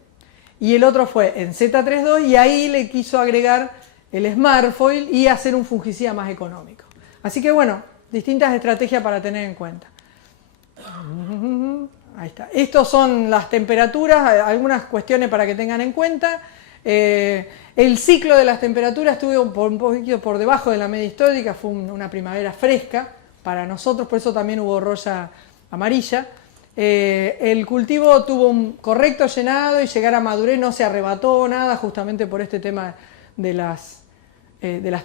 y el otro fue en Z32 y ahí le quiso agregar el Smartfoil y hacer un fungicida más económico. Así que bueno, distintas estrategias para tener en cuenta. Ahí está. Estas son las temperaturas, algunas cuestiones para que tengan en cuenta. El ciclo de las temperaturas estuvo un poquito por debajo de la media histórica, fue una primavera fresca para nosotros, por eso también hubo roya amarilla. El cultivo tuvo un correcto llenado y llegar a madurez no se arrebató nada, justamente por este tema de las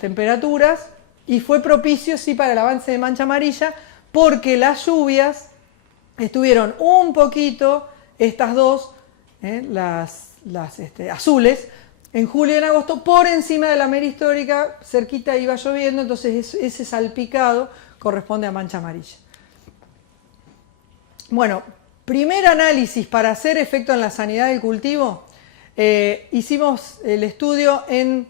temperaturas, y fue propicio sí para el avance de mancha amarilla, porque las lluvias estuvieron un poquito, estas dos, las azules, en julio y en agosto, por encima de la media histórica, cerquita iba lloviendo, entonces ese salpicado corresponde a mancha amarilla. Bueno, primer análisis para hacer efecto en la sanidad del cultivo, hicimos el estudio en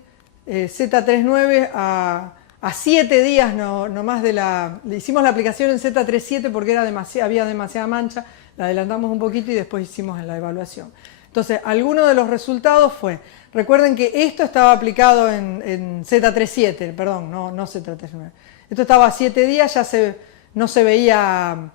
Z39 a 7 días nomás hicimos la aplicación en Z37 porque había demasiada mancha, la adelantamos un poquito y después hicimos la evaluación. Entonces, alguno de los resultados fue, recuerden que esto estaba aplicado en Z37, perdón, no Z39. Esto estaba a 7 días, ya no se veía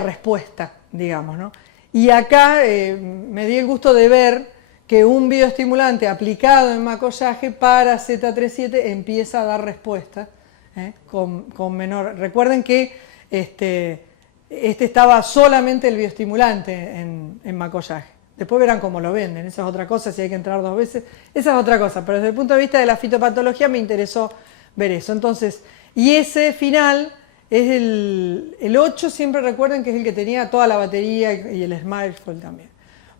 respuesta, digamos, ¿no? Y acá me di el gusto de ver que un bioestimulante aplicado en macollaje para Z37 empieza a dar respuesta con menor. Recuerden que este estaba solamente el bioestimulante en macollaje. Después verán cómo lo venden, esa es otra cosa, si hay que entrar 2 veces, esa es otra cosa, pero desde el punto de vista de la fitopatología me interesó ver eso. Entonces, y ese final es el 8, siempre recuerden que es el que tenía toda la batería y el Smartfoil también.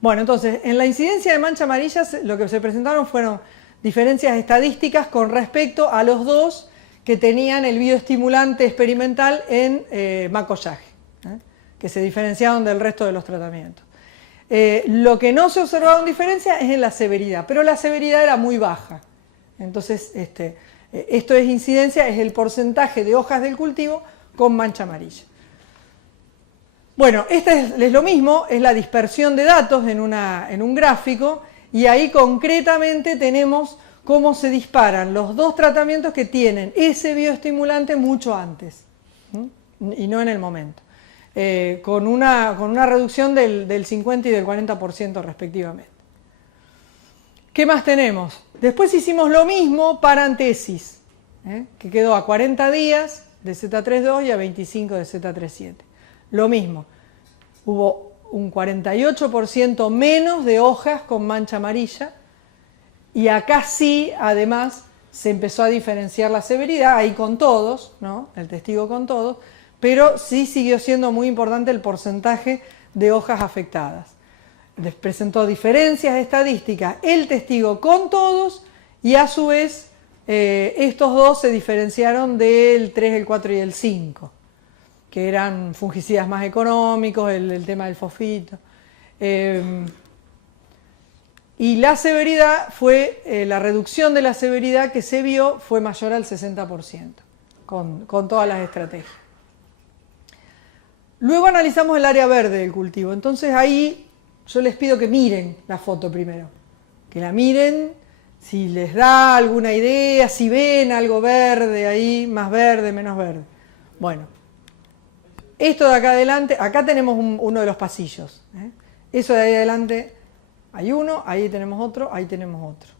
Bueno, entonces, en la incidencia de mancha amarilla lo que se presentaron fueron diferencias estadísticas con respecto a los dos que tenían el bioestimulante experimental en macollaje, que se diferenciaron del resto de los tratamientos. Lo que no se observaron diferencia es en la severidad, pero la severidad era muy baja. Entonces, esto es incidencia, es el porcentaje de hojas del cultivo con mancha amarilla. Bueno, es lo mismo, es la dispersión de datos en un gráfico y ahí concretamente tenemos cómo se disparan los dos tratamientos que tienen ese bioestimulante mucho antes y no en el momento. Con una reducción del 50 y del 40% respectivamente. ¿Qué más tenemos? Después hicimos lo mismo para antesis, que quedó a 40 días de Z32 y a 25 de Z37. Lo mismo, hubo un 48% menos de hojas con mancha amarilla y acá sí, además, se empezó a diferenciar la severidad, ahí con todos, ¿no? El testigo con todos, pero sí siguió siendo muy importante el porcentaje de hojas afectadas. Les presentó diferencias estadísticas el testigo con todos y a su vez estos dos se diferenciaron del 3, el 4 y el 5, que eran fungicidas más económicos, el tema del fosfito. Y la severidad fue, la reducción de la severidad que se vio fue mayor al 60% con todas las estrategias. Luego analizamos el área verde del cultivo, entonces ahí yo les pido que miren la foto primero, que la miren si les da alguna idea, si ven algo verde ahí, más verde, menos verde. Bueno, esto de acá adelante, acá tenemos uno de los pasillos. Eso de ahí adelante, hay uno, ahí tenemos otro, ahí tenemos otro.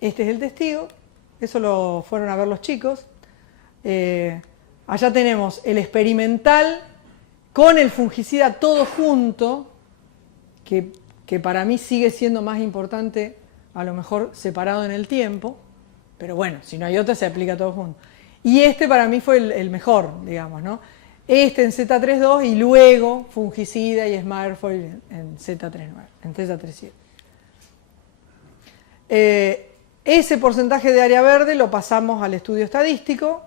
Este es el testigo, eso lo fueron a ver los chicos. Allá tenemos el experimental con el fungicida todo junto, que para mí sigue siendo más importante, a lo mejor separado en el tiempo, pero bueno, si no hay otro se aplica todo junto. Y este para mí fue el mejor, digamos, ¿no? Este en Z32 y luego fungicida y Smartfoil en Z39, en Z37. Ese porcentaje de área verde lo pasamos al estudio estadístico,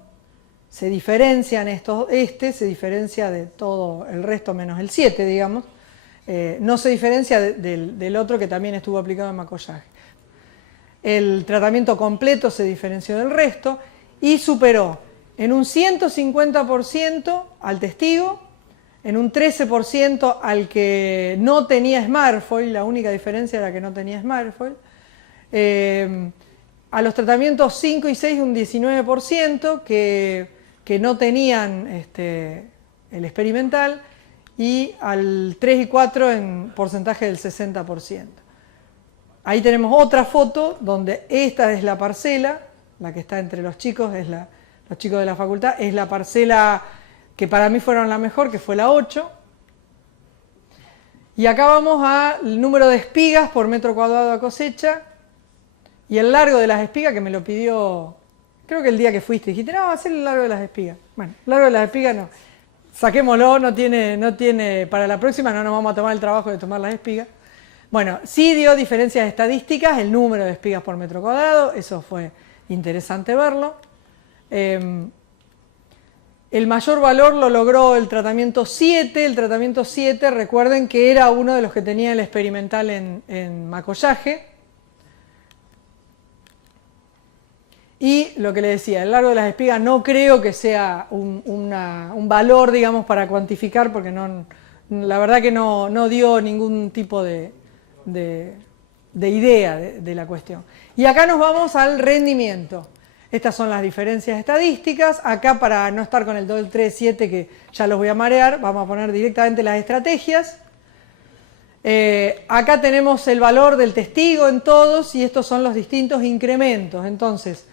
se diferencian se diferencia de todo el resto menos el 7, digamos, no se diferencia del otro que también estuvo aplicado en macollaje. El tratamiento completo se diferenció del resto y superó en un 150% al testigo, en un 13% al que no tenía Smartfoil, la única diferencia era que no tenía Smartfoil, a los tratamientos 5 y 6 un 19% que no tenían el experimental, y al 3 y 4 en porcentaje del 60%. Ahí tenemos otra foto donde esta es la parcela, la que está entre los chicos, los chicos de la facultad, es la parcela que para mí fueron la mejor, que fue la 8. Y acá vamos al número de espigas por metro cuadrado a cosecha y el largo de las espigas, que me lo pidió, creo que el día que fuiste, dijiste, no, hacer el largo de las espigas. Bueno, el largo de las espigas no, saquémoslo, no tiene, para la próxima no nos vamos a tomar el trabajo de tomar las espigas. Bueno, sí dio diferencias estadísticas, el número de espigas por metro cuadrado, eso fue interesante verlo. El mayor valor lo logró el tratamiento 7, recuerden que era uno de los que tenía el experimental en macollaje. Y lo que le decía, el largo de las espigas no creo que sea un valor, digamos, para cuantificar, porque la verdad que no dio ningún tipo de idea de la cuestión. Y acá nos vamos al rendimiento. Estas son las diferencias estadísticas. Acá, para no estar con el 2, 3, 7, que ya los voy a marear, vamos a poner directamente las estrategias. Acá tenemos el valor del testigo en todos y estos son los distintos incrementos. Entonces,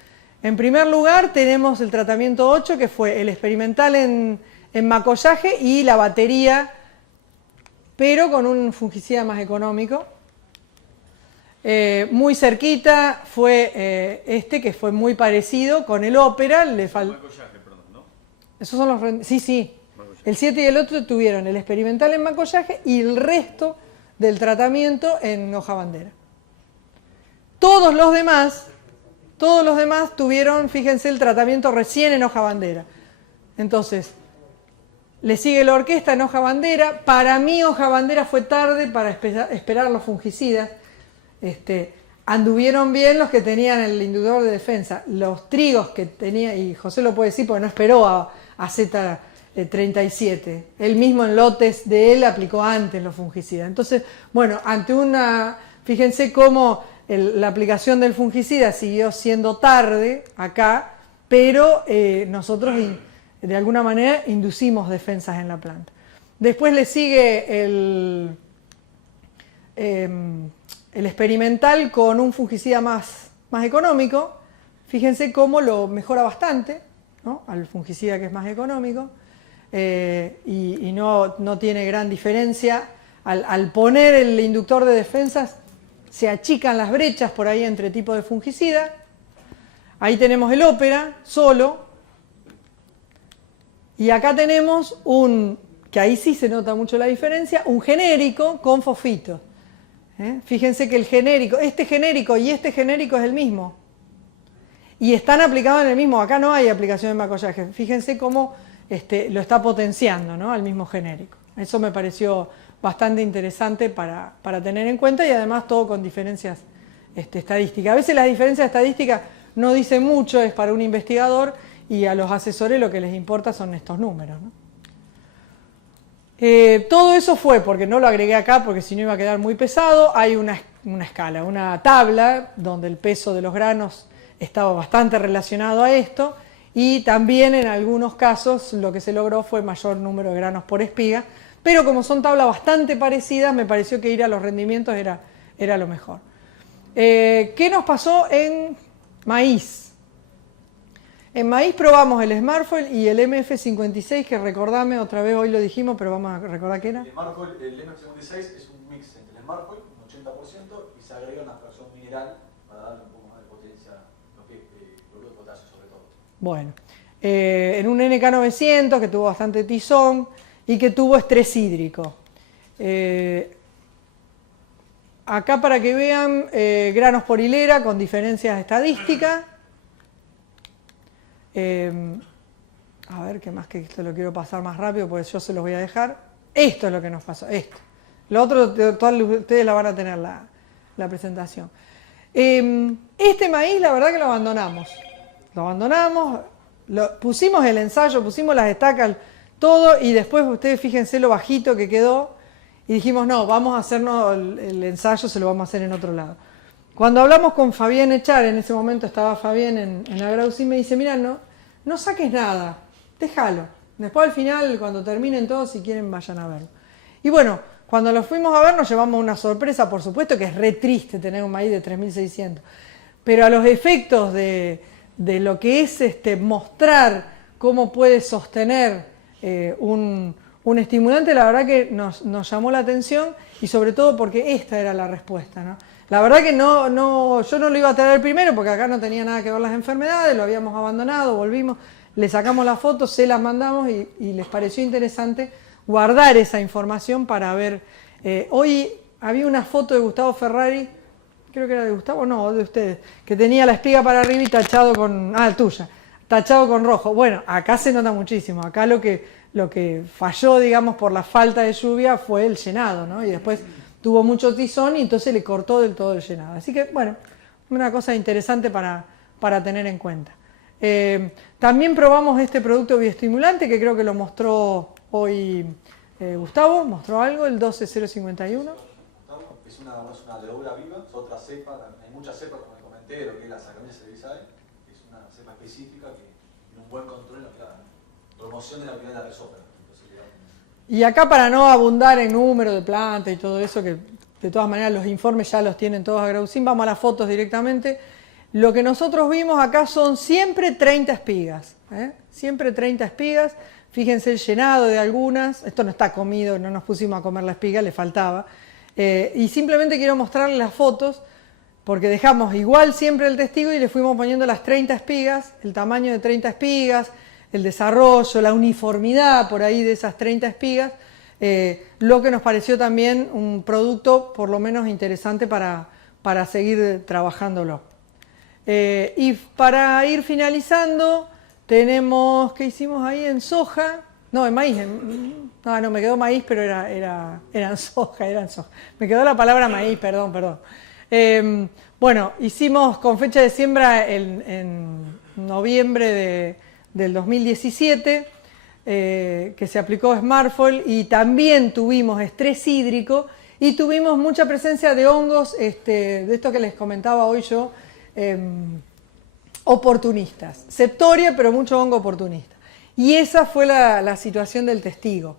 en primer lugar tenemos el tratamiento 8, que fue el experimental en macollaje y la batería, pero con un fungicida más económico. Muy cerquita fue que fue muy parecido con el Ópera. Macollaje, perdón, ¿no? Esos son los... Sí. Macollaje. El 7 y el 8 tuvieron el experimental en macollaje y el resto del tratamiento en hoja bandera. Todos los demás tuvieron, fíjense, el tratamiento recién en hoja bandera. Entonces, le sigue la orquesta en hoja bandera. Para mí hoja bandera fue tarde para esperar los fungicidas. Anduvieron bien los que tenían el inductor de defensa. Los trigos que tenía, y José lo puede decir porque no esperó a Z37. Él mismo en lotes de él aplicó antes los fungicidas. Entonces, bueno, fíjense cómo la aplicación del fungicida siguió siendo tarde acá, pero nosotros de alguna manera inducimos defensas en la planta. Después le sigue el experimental con un fungicida más económico. Fíjense cómo lo mejora bastante, ¿no?, al fungicida que es más económico, y no tiene gran diferencia. Al poner el inductor de defensas se achican las brechas por ahí entre tipos de fungicida. Ahí tenemos el Ópera solo, y acá tenemos que ahí sí se nota mucho la diferencia, un genérico con fosfito. Fíjense que este genérico y este genérico es el mismo. Y están aplicados en el mismo. Acá no hay aplicación de macollaje. Fíjense cómo lo está potenciando, ¿no?, al mismo genérico. Eso me pareció bastante interesante para tener en cuenta, y además todo con diferencias estadísticas. A veces las diferencias estadísticas no dicen mucho, es para un investigador, y a los asesores lo que les importa son estos números, ¿no? Todo eso fue, porque no lo agregué acá porque si no iba a quedar muy pesado, hay una escala, una tabla donde el peso de los granos estaba bastante relacionado a esto, y también en algunos casos lo que se logró fue mayor número de granos por espiga, pero como son tablas bastante parecidas, me pareció que ir a los rendimientos era lo mejor. ¿Qué nos pasó en maíz? En maíz probamos el Smartfoil y el MF56, que recordame otra vez, hoy lo dijimos, pero vamos a recordar qué era. El MF56 es un mix entre el Smartfoil, un 80%, y se agrega una fracción mineral para darle un poco más de potencia a lo que es cloruro de potasio sobre todo. Bueno, en un NK900 que tuvo bastante tizón y que tuvo estrés hídrico. Acá para que vean granos por hilera con diferencias estadísticas. A ver, qué más, que esto lo quiero pasar más rápido porque yo se los voy a dejar. Esto es lo que nos pasó, esto. Lo otro, todos ustedes la van a tener la presentación. Este maíz, la verdad que lo abandonamos. Pusimos el ensayo, pusimos las estacas, todo, y después ustedes fíjense lo bajito que quedó. Y dijimos, no, vamos a hacernos el ensayo, se lo vamos a hacer en otro lado. Cuando hablamos con Fabián Echar, en ese momento estaba Fabián en Agrausim, me dice, mira, no saques nada, déjalo. Después al final, cuando terminen todos, si quieren, vayan a verlo. Y bueno, cuando lo fuimos a ver, nos llevamos una sorpresa, por supuesto, que es re triste tener un maíz de 3.600. Pero a los efectos de lo que es mostrar cómo puede sostener un estimulante, la verdad que nos llamó la atención, y sobre todo porque esta era la respuesta, ¿no? La verdad que yo no lo iba a traer primero porque acá no tenía nada que ver las enfermedades, lo habíamos abandonado, volvimos, le sacamos las fotos, se las mandamos y les pareció interesante guardar esa información para ver. Hoy había una foto de Gustavo Ferrari, creo que era de Gustavo, no, de ustedes, que tenía la espiga para arriba y tachado con, tuya, tachado con rojo. Bueno, acá se nota muchísimo, acá lo que falló, digamos, por la falta de lluvia fue el llenado, ¿no? Y después tuvo mucho tizón y entonces le cortó del todo el llenado. Así que, bueno, una cosa interesante para tener en cuenta. También probamos este producto bioestimulante que creo que lo mostró hoy Gustavo, mostró algo, el 12051. Es una levadura viva, es otra cepa, hay muchas cepas, como comenté, lo que es la Saccharomyces cerevisiae, que es una cepa específica que tiene un buen control en lo que es la promoción de la actividad de la resófera. Y acá, para no abundar en número de plantas y todo eso, que de todas maneras los informes ya los tienen todos Agrausim, vamos a las fotos directamente. Lo que nosotros vimos acá son siempre 30 espigas, siempre 30 espigas. Fíjense el llenado de algunas, esto no está comido, no nos pusimos a comer la espiga, le faltaba. Y simplemente quiero mostrarles las fotos, porque dejamos igual siempre el testigo y le fuimos poniendo las 30 espigas, el tamaño de 30 espigas, el desarrollo, la uniformidad por ahí de esas 30 espigas, lo que nos pareció también un producto por lo menos interesante para seguir trabajándolo. Y para ir finalizando, tenemos, ¿qué hicimos ahí en soja? No, en maíz, no me quedó maíz, pero eran soja. Me quedó la palabra maíz, perdón. Bueno, hicimos con fecha de siembra en noviembre del 2017, que se aplicó Smartfoil, y también tuvimos estrés hídrico y tuvimos mucha presencia de hongos, de esto que les comentaba hoy yo, oportunistas. Septoria, pero mucho hongo oportunista. Y esa fue la situación del testigo.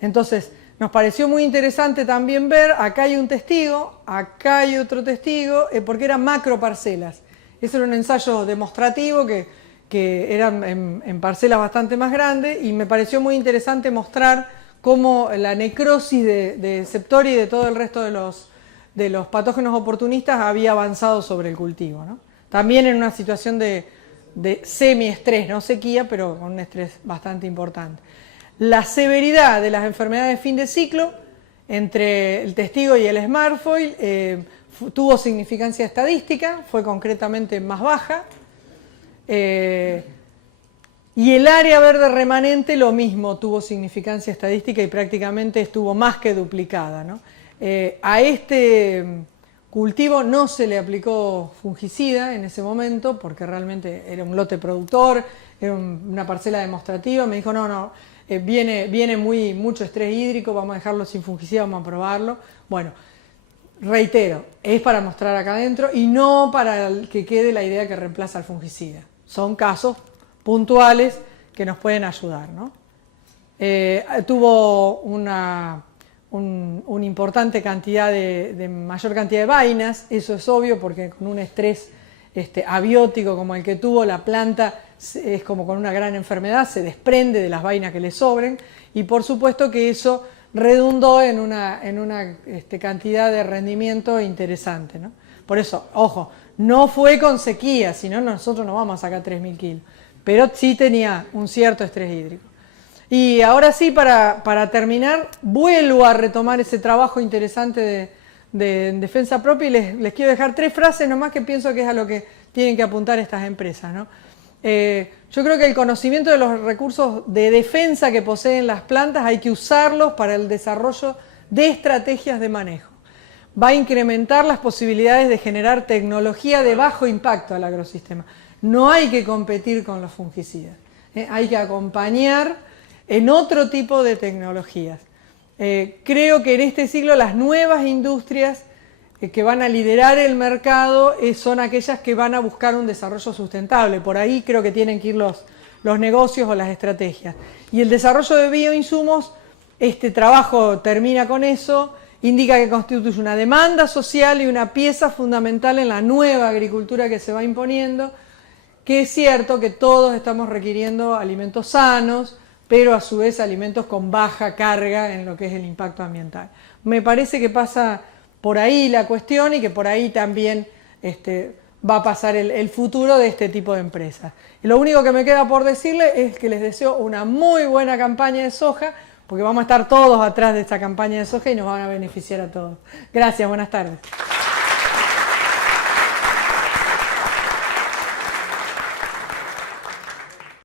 Entonces, nos pareció muy interesante también ver, acá hay un testigo, acá hay otro testigo, porque eran macro parcelas. Ese era un ensayo demostrativo que eran en parcelas bastante más grandes, y me pareció muy interesante mostrar cómo la necrosis de Septoria y de todo el resto de los patógenos oportunistas había avanzado sobre el cultivo, ¿no? También en una situación de semiestrés, no sequía, pero con un estrés bastante importante. La severidad de las enfermedades de fin de ciclo entre el testigo y el Smartfoil tuvo significancia estadística, fue concretamente más baja. Y el área verde remanente lo mismo, tuvo significancia estadística y prácticamente estuvo más que duplicada, ¿no? A este cultivo no se le aplicó fungicida en ese momento porque realmente era un lote productor, era una parcela demostrativa. Me dijo, viene mucho estrés hídrico, vamos a dejarlo sin fungicida, vamos a probarlo. Bueno, reitero, es para mostrar acá adentro y no para que quede la idea que reemplaza al fungicida. Son casos puntuales que nos pueden ayudar, ¿no? Tuvo una importante cantidad de mayor cantidad de vainas, eso es obvio porque con un estrés abiótico como el que tuvo, la planta es como con una gran enfermedad, se desprende de las vainas que le sobren y por supuesto que eso redundó en una cantidad de rendimiento interesante, ¿no? Por eso, ojo, no fue con sequía, si no nosotros no vamos a sacar 3.000 kilos, pero sí tenía un cierto estrés hídrico. Y ahora sí, para terminar, vuelvo a retomar ese trabajo interesante de defensa propia y les quiero dejar 3 frases nomás que pienso que es a lo que tienen que apuntar estas empresas, ¿no? Yo creo que el conocimiento de los recursos de defensa que poseen las plantas hay que usarlos para el desarrollo de estrategias de manejo. Va a incrementar las posibilidades de generar tecnología de bajo impacto al agrosistema. No hay que competir con los fungicidas, hay que acompañar en otro tipo de tecnologías. Creo que en este siglo las nuevas industrias que van a liderar el mercado son aquellas que van a buscar un desarrollo sustentable. Por ahí creo que tienen que ir los negocios o las estrategias. Y el desarrollo de bioinsumos, este trabajo termina con eso, indica que constituye una demanda social y una pieza fundamental en la nueva agricultura que se va imponiendo, que es cierto que todos estamos requiriendo alimentos sanos, pero a su vez alimentos con baja carga en lo que es el impacto ambiental. Me parece que pasa por ahí la cuestión y que por ahí también va a pasar el futuro de este tipo de empresas. Y lo único que me queda por decirles es que les deseo una muy buena campaña de soja, porque vamos a estar todos atrás de esta campaña de soja y nos van a beneficiar a todos. Gracias, buenas tardes.